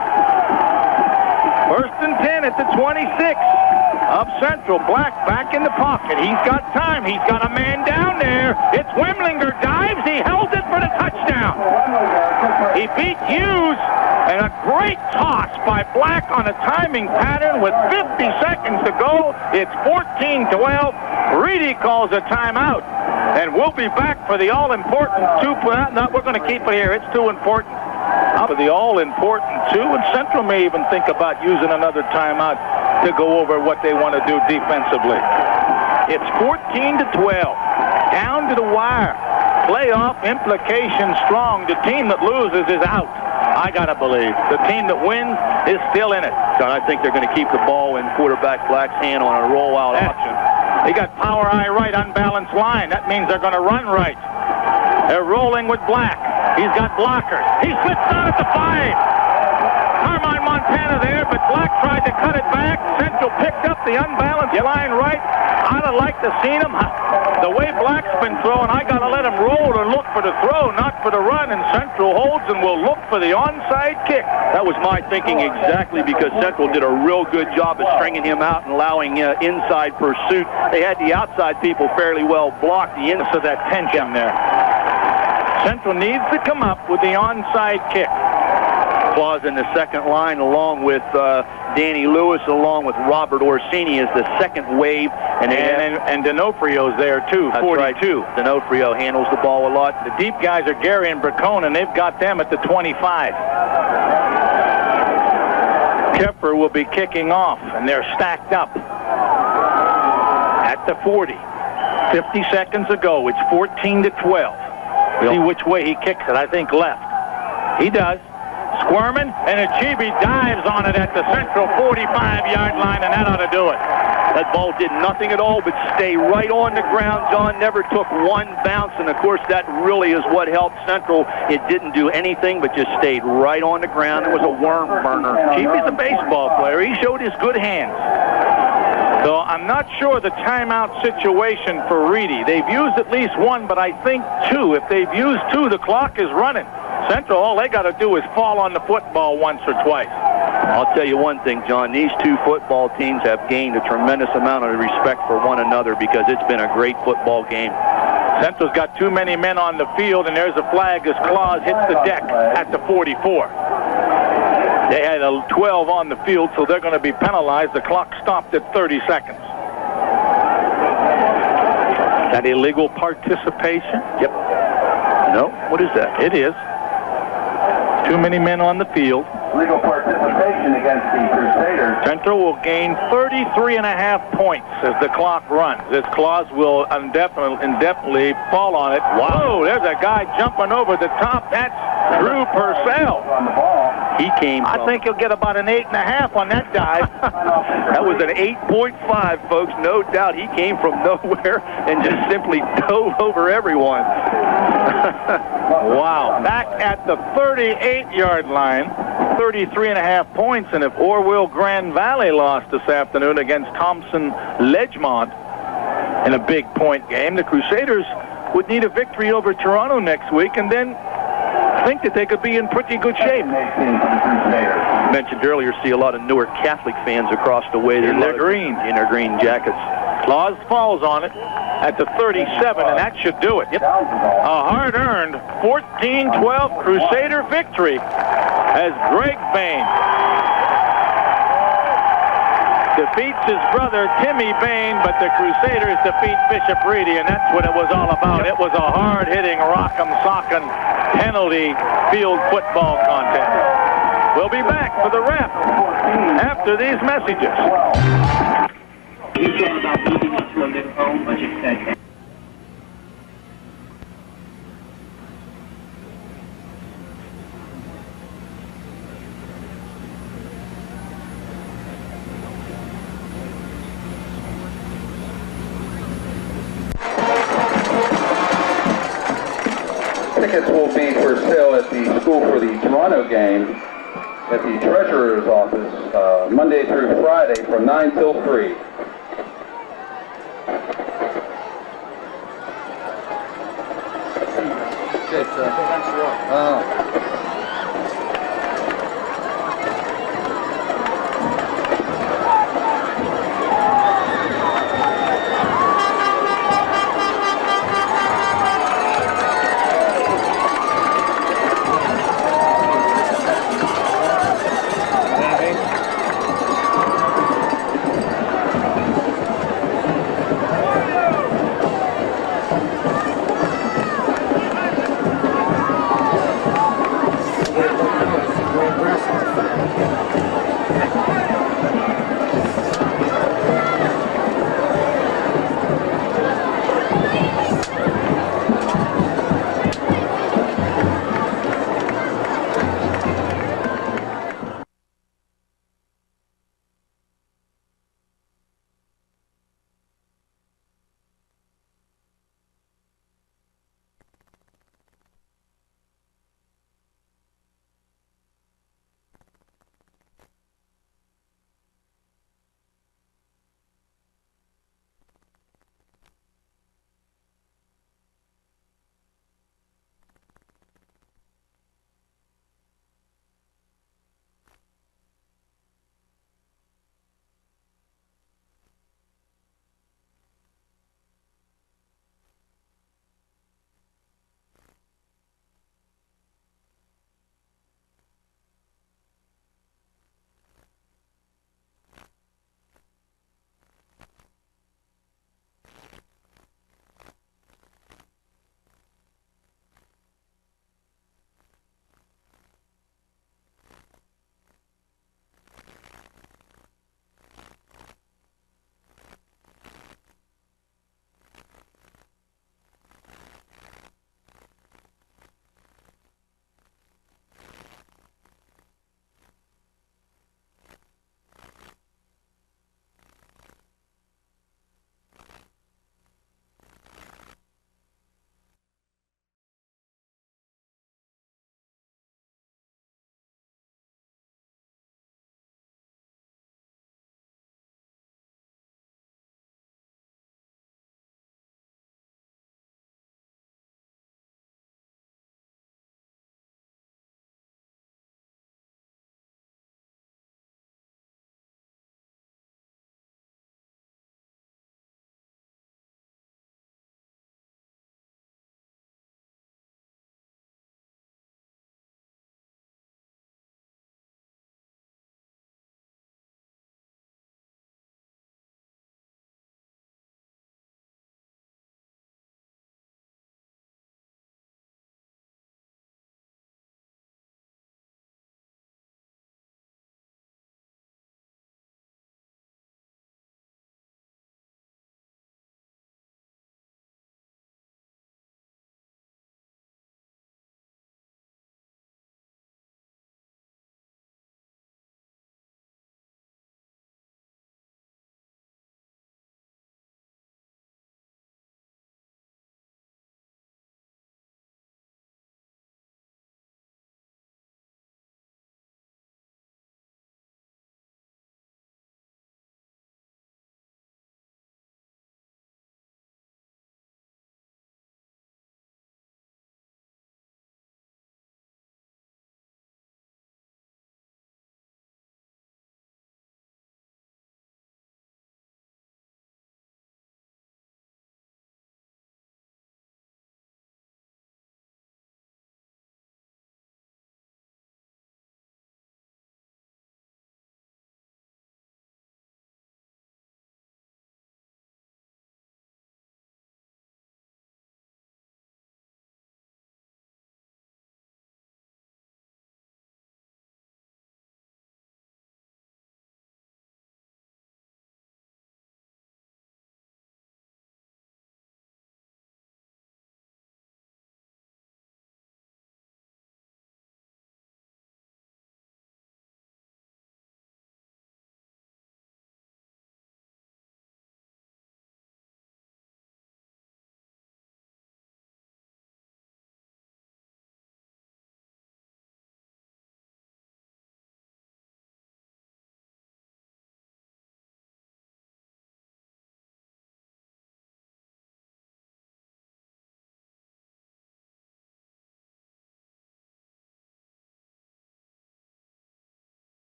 1st and 10 at the 26 of Central. Black back in the pocket. He's got time. He's got a man down there. It's Wemlinger. Dives. He held it for the touchdown. He beat Hughes. And a great toss by Black on a timing pattern with 50 seconds to go. It's 14-12. Reedy calls a timeout. And we'll be back for the all-important we're going to keep it here. It's too important. For the all-important 2. And Central may even think about using another timeout to go over what they want to do defensively. It's 14-12. Down to the wire. Playoff implications strong. The team that loses is out. I got to believe. The team that wins is still in it. John, I think they're going to keep the ball in quarterback Black's hand on a rollout option. He got power eye right, unbalanced line. That means they're going to run right. They're rolling with Black. He's got blockers. He slips out at the 5. Carmine Montana there, but Black tried to cut it back. Central picked up the unbalanced line right. I'd have liked to seen him. The way Black's been throwing, I got to let him roll and look for the throw, not for the run. And Central holds and will look for the onside kick. That was my thinking exactly, because Central did a real good job of stringing him out and allowing inside pursuit. They had the outside people fairly well blocked. The inside, so that tension there. Central needs to come up with the onside kick. Clause in the second line, along with Danny Lewis, along with Robert Orsini, is the second wave. And D'Onofrio's there, too, 42. Right. D'Onofrio handles the ball a lot. The deep guys are Gary and Bracone, and they've got them at the 25. Kepfer will be kicking off, and they're stacked up at the 40. 50 seconds ago, it's 14-12. See which way he kicks it. I think left. He does. Squirming, and Achibi dives on it at the Central 45-yard line, and that ought to do it. That ball did nothing at all but stay right on the ground, John. Never took one bounce, and of course that really is what helped Central. It didn't do anything but just stayed right on the ground. It was a worm burner. Chibi's a baseball player. He showed his good hands. So I'm not sure the timeout situation for Reedy. They've used at least one, but I think 2. If they've used 2, the clock is running. Central, all they got to do is fall on the football once or twice. I'll tell you one thing, John. These 2 football teams have gained a tremendous amount of respect for one another, because it's been a great football game. Central's got too many men on the field, and there's a flag as Clause hits the deck at the 44. They had a 12 on the field, so they're going to be penalized. The clock stopped at 30 seconds. That illegal participation? Yep. No? What is that? It is. Too many men on the field. Legal participation against the Crusaders. Central will gain 33.5 points as the clock runs. This Clause will indefinitely fall on it. Wow, there's a guy jumping over the top. That's Drew Purcell. On the ball. He came from... I think he'll get about an 8.5 on that dive. That was an 8.5, folks. No doubt. He came from nowhere and just simply dove over everyone. Wow. Back at the 38-yard line, 33.5 points. And if Orwell Grand Valley lost this afternoon against Thompson Ledgemont in a big point game, the Crusaders would need a victory over Toronto next week, and then think that they could be in pretty good shape. Mentioned earlier, see a lot of Newark Catholic fans across the way. In their green jackets. Clause falls on it at the 37, and that should do it. Yep. A hard-earned 14-12 Crusader victory as Gregg Bahen defeats his brother Timmy Bahen, but the Crusaders defeat Bishop Reedy, and that's what it was all about. It was a hard-hitting, rock'em-sock'em penalty field football contest. We'll be back for the wrap after these messages. You talk about moving up to a new home, but you said tickets will be for sale at the school for the Toronto game at the treasurer's office Monday through Friday from 9 till 3. Good, thanks,